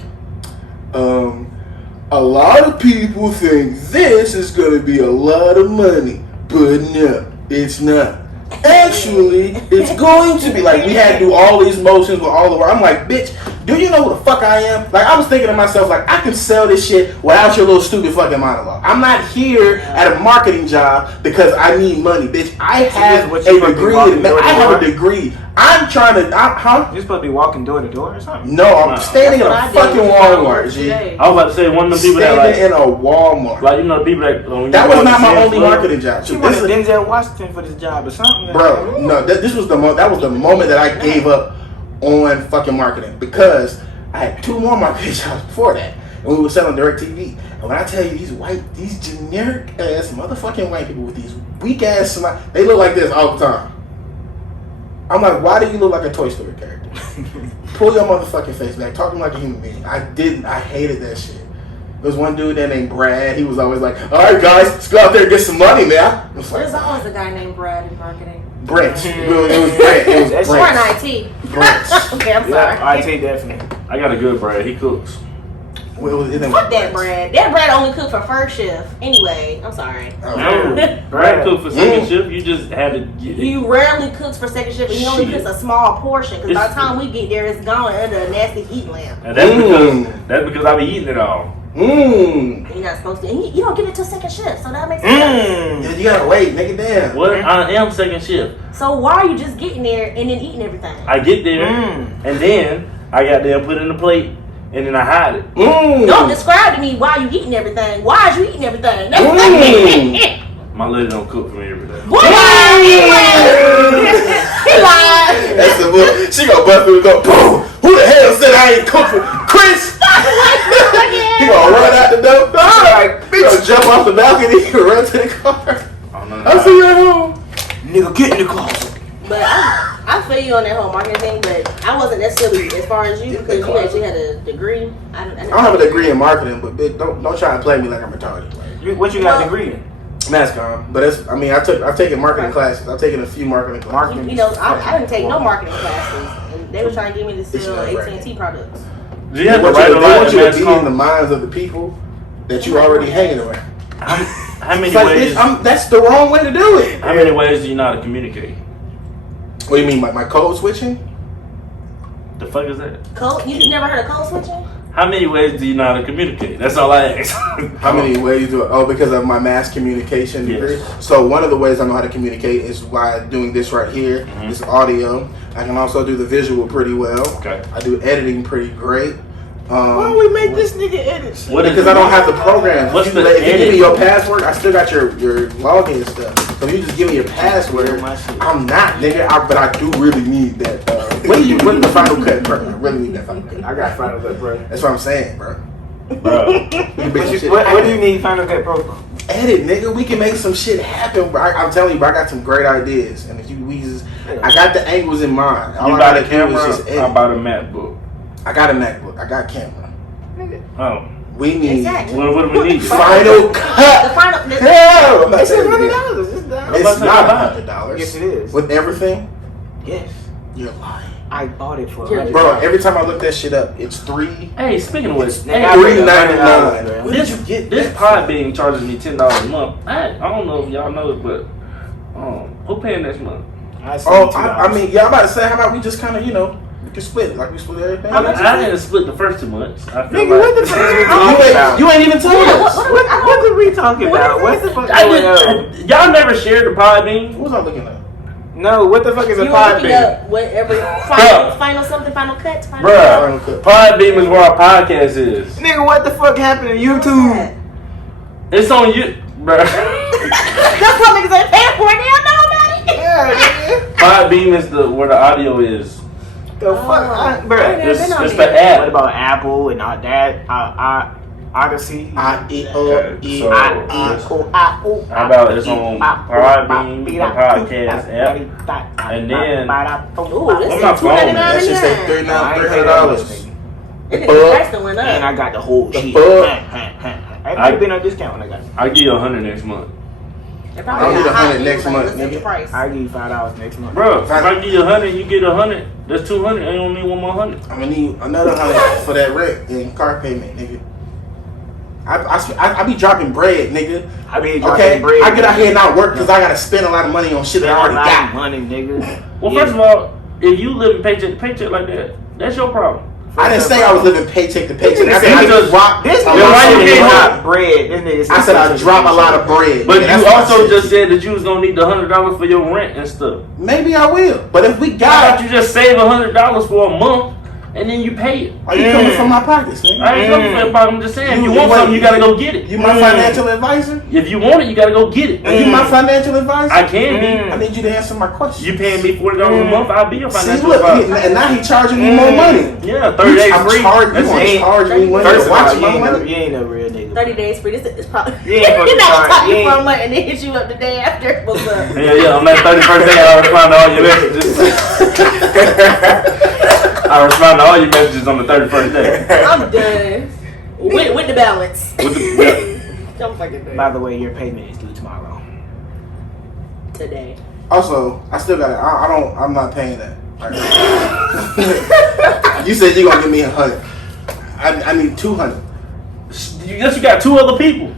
a lot of people think this is gonna be a lot of money, but no, it's not. Actually, it's going to be like we had to do all these motions with all the work. I'm like, bitch, do you know who the fuck I am? Like I was thinking to myself, like I can sell this shit without your little stupid fucking monologue. I'm not here at a marketing job because I need money, bitch. I have a degree. I have a degree. I'm trying to, You're supposed to be walking door to door or something? No, I'm standing in a fucking Walmart, G. I was about to say one of the people that like in a Walmart. Like you know the people that that was not my only marketing job. She wanted Denzel Washington for this job or something. Bro, no, that was the moment that I gave up on fucking marketing because I had 2 more marketing jobs before that, and we were selling DirecTV. And when I tell you these generic ass motherfucking white people with these weak ass smiles, they look like this all the time. I'm like, why do you look like a Toy Story character? Pull your motherfucking face back. Talk to me like a human being. I hated that shit. There was one dude there named Brad. He was always like, all right, guys, let's go out there and get some money, man. There's always a guy named Brad in marketing. Brent. It was Brent. It was Or Brent. in IT. Brent. Okay, I'm sorry. Yeah, IT definitely. I got a good Brad. He cooks. Fuck that Brad. That Brad only cooked for first shift. Anyway, I'm sorry. No, Brad cooked for second shift. You just had to get it. He rarely cooks for second shift, and he only Shit. cooks a small portion. Because by the It's- time we get there, it's gone under a nasty heat lamp. And that's because I be eating it all. And you're not supposed to. And you don't get it till second shift, so that makes sense. Yeah, you gotta wait, nigga, damn. What? I am second shift. So why are you just getting there and then eating everything? I get there and then I got there, put it in the plate, and then I hide it. Don't describe to me why you eating everything. Why is you eating everything? My lady don't cook for me every day. What? He lied. That's the book. She gonna bust through the door. Boom! Who the hell said I ain't cook for Chris? He gonna run out the door. Like, he gonna jump off the balcony and run to the car. Oh, no, I'll see you at home. Nigga, get in the closet. But I feel you on that whole marketing thing, but I wasn't necessarily as far as you because you actually had a degree. I don't have a degree in marketing, but bitch, don't try to play me like I'm retarded. Like, What you got a degree in? Mass comm, but I've taken marketing classes. I've taken a few marketing classes. You know, I didn't take no marketing classes, and they were trying to get me to sell AT&T products. Do you have to They write a lot want of you to mass be in comm? the minds of the people that you already hanging around. How many It's like, ways? that's the wrong way to do it. How many ways do you know how to communicate? What do you mean, my code switching? The fuck is that? Code? You never heard of code switching? How many ways do you know how to communicate? That's all I ask. How many ways do I? Oh, because of my mass communication degree. Yes. So one of the ways I know how to communicate is by doing this right here, this audio. I can also do the visual pretty well. Okay. I do editing pretty great. Why don't we make this nigga edit? What is Because I don't have the program. What's If the you give edit? me your password, I still got your login stuff. So if you just give me your password, I'm not, nigga. But I do really need that. What is the Final Cut Pro? I really need that Final Cut. I got Final Cut Pro. That's what I'm saying, bro. Bro, What do you need Final Cut Pro for? Edit, nigga. We can make some shit happen, bro. I'm telling you, bro. I got some great ideas, and if we just, I got the angles in mind. All you I buy gotta the do camera, is just edit. I bought a MacBook. I got a MacBook. I got camera. Oh. We need Exactly. What do we need? Final The Cut. final. Hell, I'm not It's saying it $100. is. It's down. It's about not to $100. Yes, it is. With everything, Yes. you're lying. I bought it for Yeah. $100. Bro, every time I look that shit up, it's Hey, speaking of which, Nigga, hey, I paid $3.99. $100, Where did this you get this that pod from? being charges me $10 a month. I don't know if y'all know it, but who paying next month? Oh, I mean, yeah, I'm about to say, how about we just kind of, we can split it, like we split everything. I didn't split the first 2 months. I feel Nigga, what like the fuck are we talking about? You ain't even told us. What are we talking about? What the fuck going on? y'all never shared the pod bean. What was I looking at? No, what the fuck is a You were pod looking bean? up whatever final something, final cut. Final Bruh, pod beam is where our podcast is. Nigga, what the fuck happened to YouTube? It's on you, bruh. That's what niggas ain't paying for. They don't know about it. Yeah, nigga. Pod beam is where the audio is. The fuck? Bruh. Yeah, It's been on the there. app. What about Apple and all that? Odyssey? I-E-O-E. How about it's on Podbean, the podcast app, and then Ooh, this I'm is not phone. That shit say $299. $300. This price done went And I up. got the whole shit. fuck? I might have been on discount when I got it. I give you $100 next month. They I'll probably get got hot 100 next deals, month, like, listen to nigga. price. I'll give you $5 next month. Bro, if I give you 100, you get 100. That's 200. I don't need one more 100. I'm gonna need another 100 for that rent and car payment, nigga. I be dropping bread, nigga. I be Okay, dropping bread. I get out here and not work because I gotta spend a lot of money on shit that I already got. Money, nigga. Well, first of all, if you live paycheck to paycheck like that, that's your problem. I didn't say I was living paycheck to paycheck. I said I Nigga, just drop. This Then nigga why you said can't drop bread. This nigga I said I drop a lot of bread. But nigga. That's you what I also said. just said that you was gonna need the $100 for your rent and stuff. Maybe I will, but if we How got about you just save $100 for a month and then you pay it? are you coming from my pockets, nigga? I ain't coming for that. I'm just saying, if you You- want wait, something, you gotta go get it. You my financial advisor? If you want it, you gotta go get it. Are you my financial advisor? I can be. I need you to answer my question. You paying me $40 a month, I'll be your See, financial look, advisor. and now he charging me more money. Yeah, 30 days I'm free. charging That's you. it. Charge me money First to of all, watch you my ain't no money. real nigga. 30 days free. This is probably. You ain't supposed You're to not charge- talking you ain't- for a month and then hit you up the day after. What's up? Yeah, on that 31st day, I respond to all your messages. I respond to all your messages on the 31st day. I'm done. With the balance. With the, Don't fucking do By it. the way, your payment is due tomorrow. Today. Also, I still got it. I'm not paying that. Right now. You said you gonna give me 100. I need 200. yes, you got 2 other people.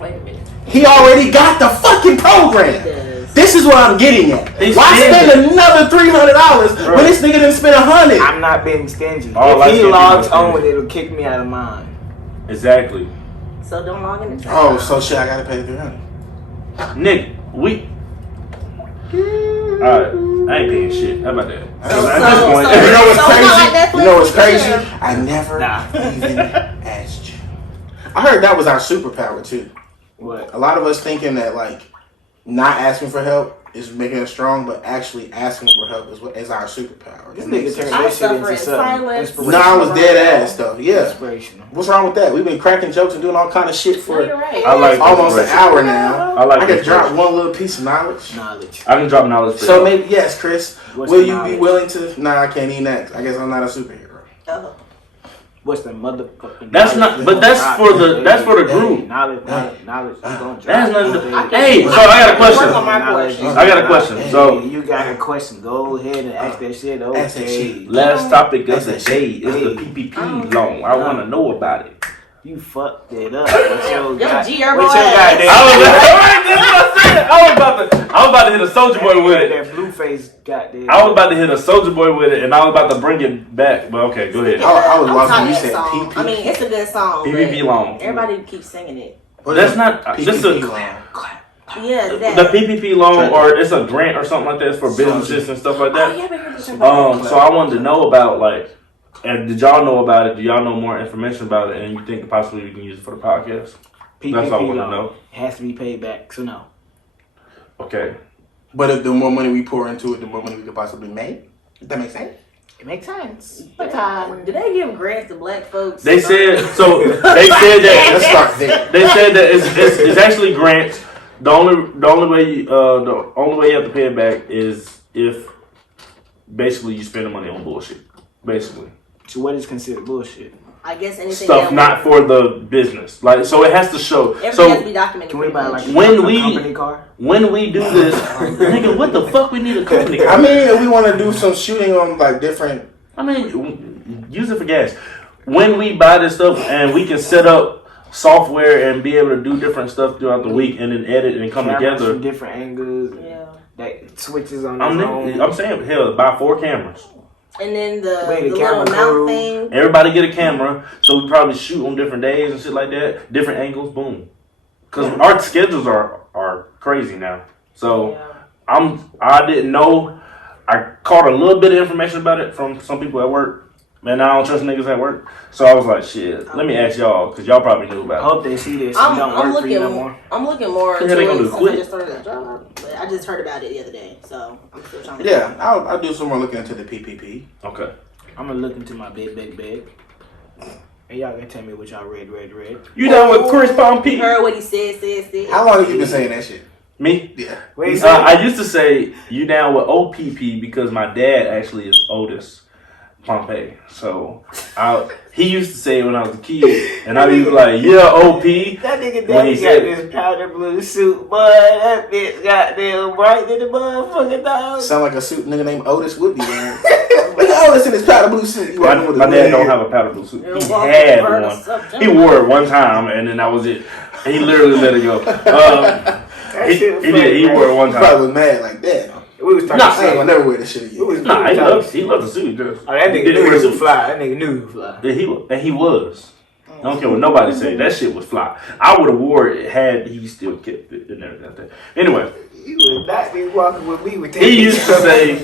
Wait a minute. He already got the fucking program. He does. This is what I'm getting at. They Why spend spend another $300 when this nigga didn't spend 100? I'm not being stingy. All If he light-skinned logs people are on, it'll kick me out of mine. Exactly. So don't log in. Oh, so shit, I gotta pay 300. Nigga, we. Alright, I ain't paying shit. How about that? So- At this point, so- You know what's So it's not crazy? like Netflix You know what's for crazy? sure. I never Nah. even asked you. I heard that was our superpower too. What? A lot of us thinking that like not asking for help is making us strong, but actually asking for help is our superpower. This It nigga makes turned us- I that shit suffer into in something silence. inspirational. Nah, I was dead ass though. Yeah. Inspirational. What's wrong with that? We've been cracking jokes and doing all kind of shit No, for you're right. I like almost an inspiration. hour now. I like I could this drop person. one little piece of knowledge. Knowledge. I can drop knowledge for So y'all. maybe yes, Chris. What's Will the you knowledge? be willing to? Nah, I can't eat that. I guess I'm not a superhero. Oh. What's the motherfucking? That's knowledge? not, but that's for the group. Knowledge. You gonna drop. That's nothing to, Hey, hey, so I got a Work on question. my knowledge. question. I got a question. So you got a question? Go ahead and ask that shit. Ask that Okay. shit. last topic of the That's day it. is the PPP loan. I want to know about it. You fucked it up. What's your G what's Herbo your ass. goddamn? I was about to hit a soldier boy with it. That blue face goddamn. I was about to hit a soldier boy with it, and I was about to bring it back. But okay, go ahead. I was I'm watching. tired You of said that song. PP. I mean, it's a good song. but PPP loan. Everybody keeps singing it. That's not just a Yeah, that. the PPP loan, or it's a grant or something like that. It's for businesses and stuff like Oh, that. yeah, I heard this So I wanted to know about like, and did y'all know about it? Do y'all know more information about it? And you think possibly we can use it for the podcast? PPP That's all I want to loan know. has to be paid back. So no. Okay. But if the more money we pour into it, the more money we could possibly make. Does that make sense? It makes sense. Did they give grants to black folks? They said so. They said that Let's start there. they said that it's actually grants. The only way you have to pay it back is if basically you spend the money on bullshit. Basically. So what is considered bullshit? I guess anything Stuff that not for the business. Like so it has to show. Everything So has to be documented. Can we buy like When a we- company car? when we do this, nigga, what the fuck we need a company car? I mean, if we want to do some shooting on like different. I mean, use it for gas. When we buy this stuff and we can set up software and be able to do different stuff throughout the week and then edit and come Cameras together. from different angles. Yeah. That switches on its own. I'm saying, hell, buy 4 cameras. And then the Wait, the little camera crew. mount thing. Everybody get a camera, so we probably shoot on different days and shit like that. Different angles, boom. Because our schedules are crazy now. So Yeah. I didn't know. I caught a little bit of information about it from some people at work. Man, I don't trust niggas at work. So I was like, shit, let me ask y'all, because y'all probably knew I about hope they see this and don't I'm work for you no looking. more. I'm looking more Yeah, into they it gonna do since I quit. just started that job. But I just heard about it the other day, so I'm still trying to. Yeah, I'll do some more looking into the PPP. it. Okay. I'm gonna look into my big. And y'all can tell me what y'all read. You down with Chris Pompey? You heard what he said. How long have you been saying that shit? Me? Yeah. Wait, I used to say you down with OPP because my dad actually is Otis Pompey. So He used to say it when I was a kid, and I'd be like, "Yeah, OP." That nigga When he daddy said got this powder blue suit, boy. That bitch goddamn bright than the motherfucking dog. Sound like a suit nigga named Otis would be wearing. Look at Otis in his powder blue suit. He My walking with dad his don't leg. have a powder blue suit. He Walking had bird or one. something. He wore it one time, and then that was it. He literally let it go. That shit was He funny, did. He man. wore it one He probably time. was mad like that. We was talking Nah, I ain't gonna shit. never wear this shit We was again. Nah, he talking loved the suit. Just. Oh, that nigga didn't knew wear he the was suit. fly. That nigga knew he was fly. He was. I don't care what nobody say. That shit was fly. I would have wore it had he still kept it and everything. Anyway, He would not be walking with me with that. he used to say,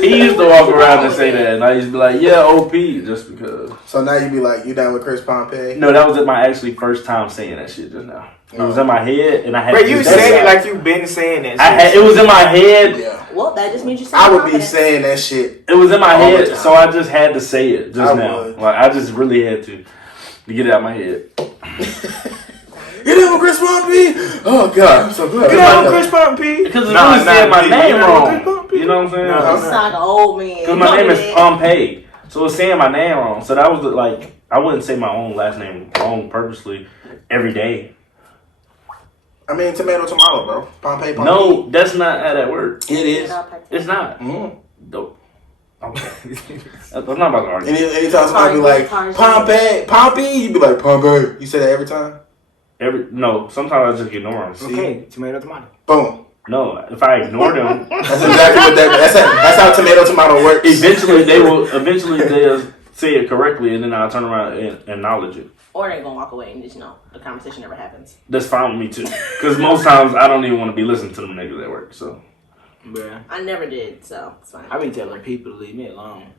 he used to walk around and say that, and I used to be like, "Yeah, OP," just because. So now you be like, you down with Chris Pompey? No, that was my actually first time saying that shit just now. It was in my head, and I had. Bro, to you just said say it like you been saying that. it was in my head. Yeah. Well, that just means you said I would be confidence. saying that shit. It was in my All the head, time. so I just had to say it just I now. would. Like I just really had to get it out of my head. You down with Chris Pompey? Oh God, I'm so glad. You know who Chris Pompey? Because it's Nah, really saying my me. name You know who Chris wrong. Pompey? You know what I'm saying? No. You sound like an old man. Because my name is Pompey, so it's saying my name wrong. So that was like I wouldn't say my own last name wrong purposely every day. I mean, tomato, bro. Pompey. No, that's not how that works. It is. It's not. Mm. Dope. Okay. I'm not about to argue. Anytime somebody be like, Pompey, you be like, Pompey. You say that every time? No, sometimes I just ignore them. Okay, tomato. Boom. No, if I ignore them, That's exactly what that's how tomato works. eventually they'll say it correctly, and then I'll turn around and acknowledge it. Or they're gonna walk away and just the conversation never happens. That's fine with me too, because most times I don't even want to be listening to them niggas at work. So Bruh. I never did, so it's fine. I be telling people to leave me alone.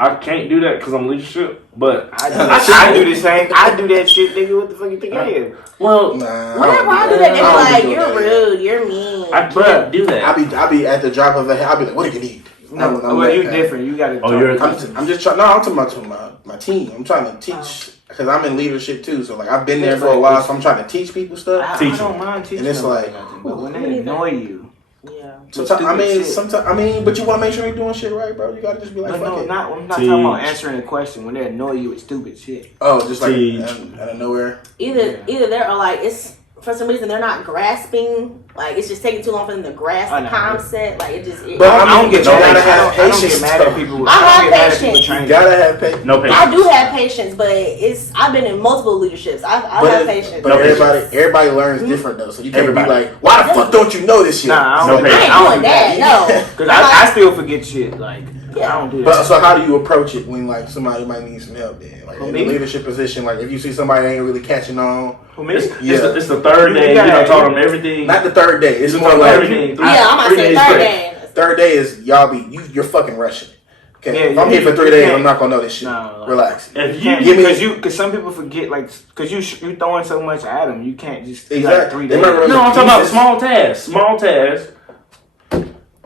I can't do that because I'm leadership. But I do the same. I do that shit, nigga. What the fuck you think I am? well, Nah, Whenever I do that, they be I don't like, do "You're that. rude, you're mean." I can't do that. I be at the drop of a hat. I be like, what do you need? No, I'm well, that you guy. different. You gotta. Oh, you're- I'm just trying. No, I'm talking about my team. I'm trying to teach because I'm in leadership too. So like I've been there for a while. So I'm trying to teach people stuff. I Teach don't mind teaching. And it's them like, nothing, but when Me they neither. annoy you, Yeah. But you want to make sure you're doing shit right, bro. You gotta just be like, but fuck no, it. I'm not talking about Teach. answering a question when they annoy you with stupid shit. Oh, just like Teach. out of nowhere. Either they're like it's for some reason they're not grasping. Like it's just taking too long for them to grasp I the know. concept. Like it just. But I don't get you mad. gotta I have don't get patience. mad at people. I have don't get mad at people patience. training. You gotta have patience. No patience. I do have patience, but I've been in multiple leaderships. I have patience. But No everybody learns different though. So you can't Everybody. be like, why the fuck don't you know this shit? Nah, I No don't, patience. I ain't I don't doing do that. No. Because I still forget shit. Like, Yeah. I don't do that. But so how do you approach it when like somebody might need some help then? Like For in me? a leadership position, like if you see somebody ain't really catching on, For me, It's the third You day. You gotta- done taught them everything. not the third day. It's You more taught them like everything. Yeah, I'm about to say third day. third day is y'all you're fucking rushing it. Okay, Yeah, if I'm yeah, here for 3 you days, can't- I'm not gonna know this shit. No, like- Relax. If you you because some people forget, like, because you throwing so much at them, you can't just be like Exactly. 3 They days. remember- no, I'm talking about small tasks. Small tasks.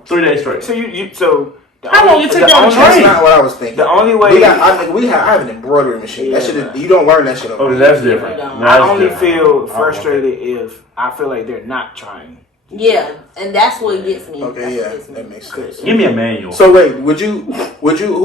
3 days straight. So you so the How long only- you take the y'all to only- That's train? not what I was thinking. The only way I have an embroidery machine. Yeah, that shit man. you don't learn that shit over Oh, here. that's different. I I That's only different. feel Oh, frustrated if I feel like they're not trying. Yeah, and that's what gets me. Okay, That's yeah, what gets me. that makes sense. Give me a manual. So wait, who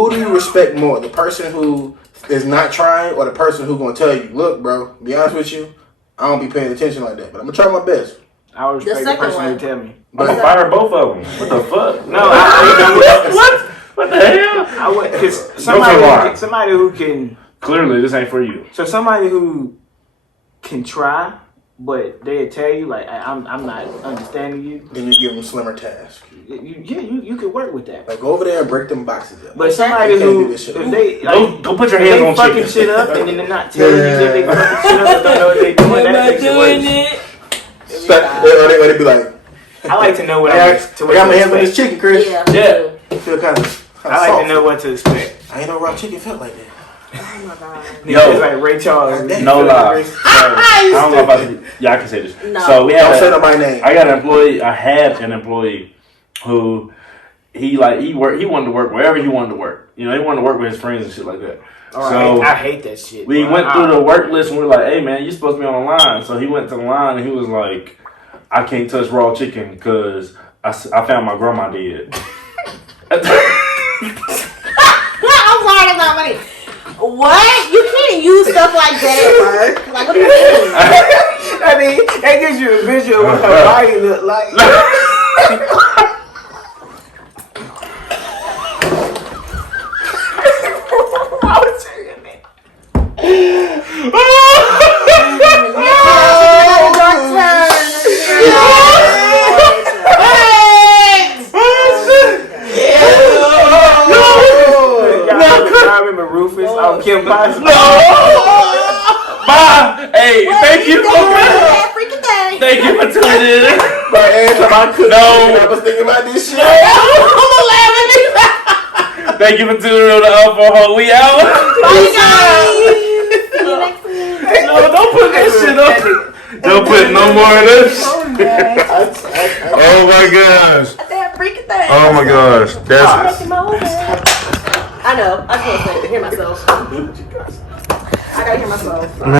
do you respect more? The person who is not trying or the person who gonna tell you, look, bro, be honest with you, I don't be paying attention like that, but I'm gonna try my best. I would respect the second person one. who tell me. I'm gonna fire both of them. What the fuck? No, I what? What the hell? I would because tell why. somebody who can. Clearly, this ain't for you. So somebody who can try, but they tell you like I'm not understanding you. Then you give them slimmer tasks. You could work with that. Like go over there and break them boxes up. But somebody You can't do who this shit if alone. they Go put your if hands they on fucking chicken. shit up and then they're not telling you that they fucking shit up, but don't know what they doing. That makes it worse. Or they be like, I like to know what I I'm. got my hands on this chicken, Chris. Yeah. Yeah. Yeah. Feel kind of I like to know what to expect. I ain't know raw chicken felt like that. Oh my god. Yo. It's like Ray Charles. No lie. So, I don't know if I should. Yeah, I can say this. No. So we Don't say had. nobody's name. I got an employee. I had an employee who he wanted to work wherever he wanted to work. You know, he wanted to work with his friends and shit like that. So I hate that shit. we bro. went through the work list and we were like, "Hey man, you're supposed to be on the line." So he went to the line and he was like, "I can't touch raw chicken because I found my grandma did." I'm sorry, that's not funny. What? like that, bro. Like, what do you mean? I mean, that gives you a visual of what her body look like. I was saying that. I remember Rufus on Kim Possible. Ma, hey, thank you. Thank you for tuning in. But every time I could, I was thinking about this shit. Thank you for tuning in to IM4HO. We out. Bye, guys. See you next week. No, don't put that shit up. Don't put no more of this. Oh my gosh. That freaking thing. Oh my gosh. That's I know. I just want to hear myself. I gotta hear myself.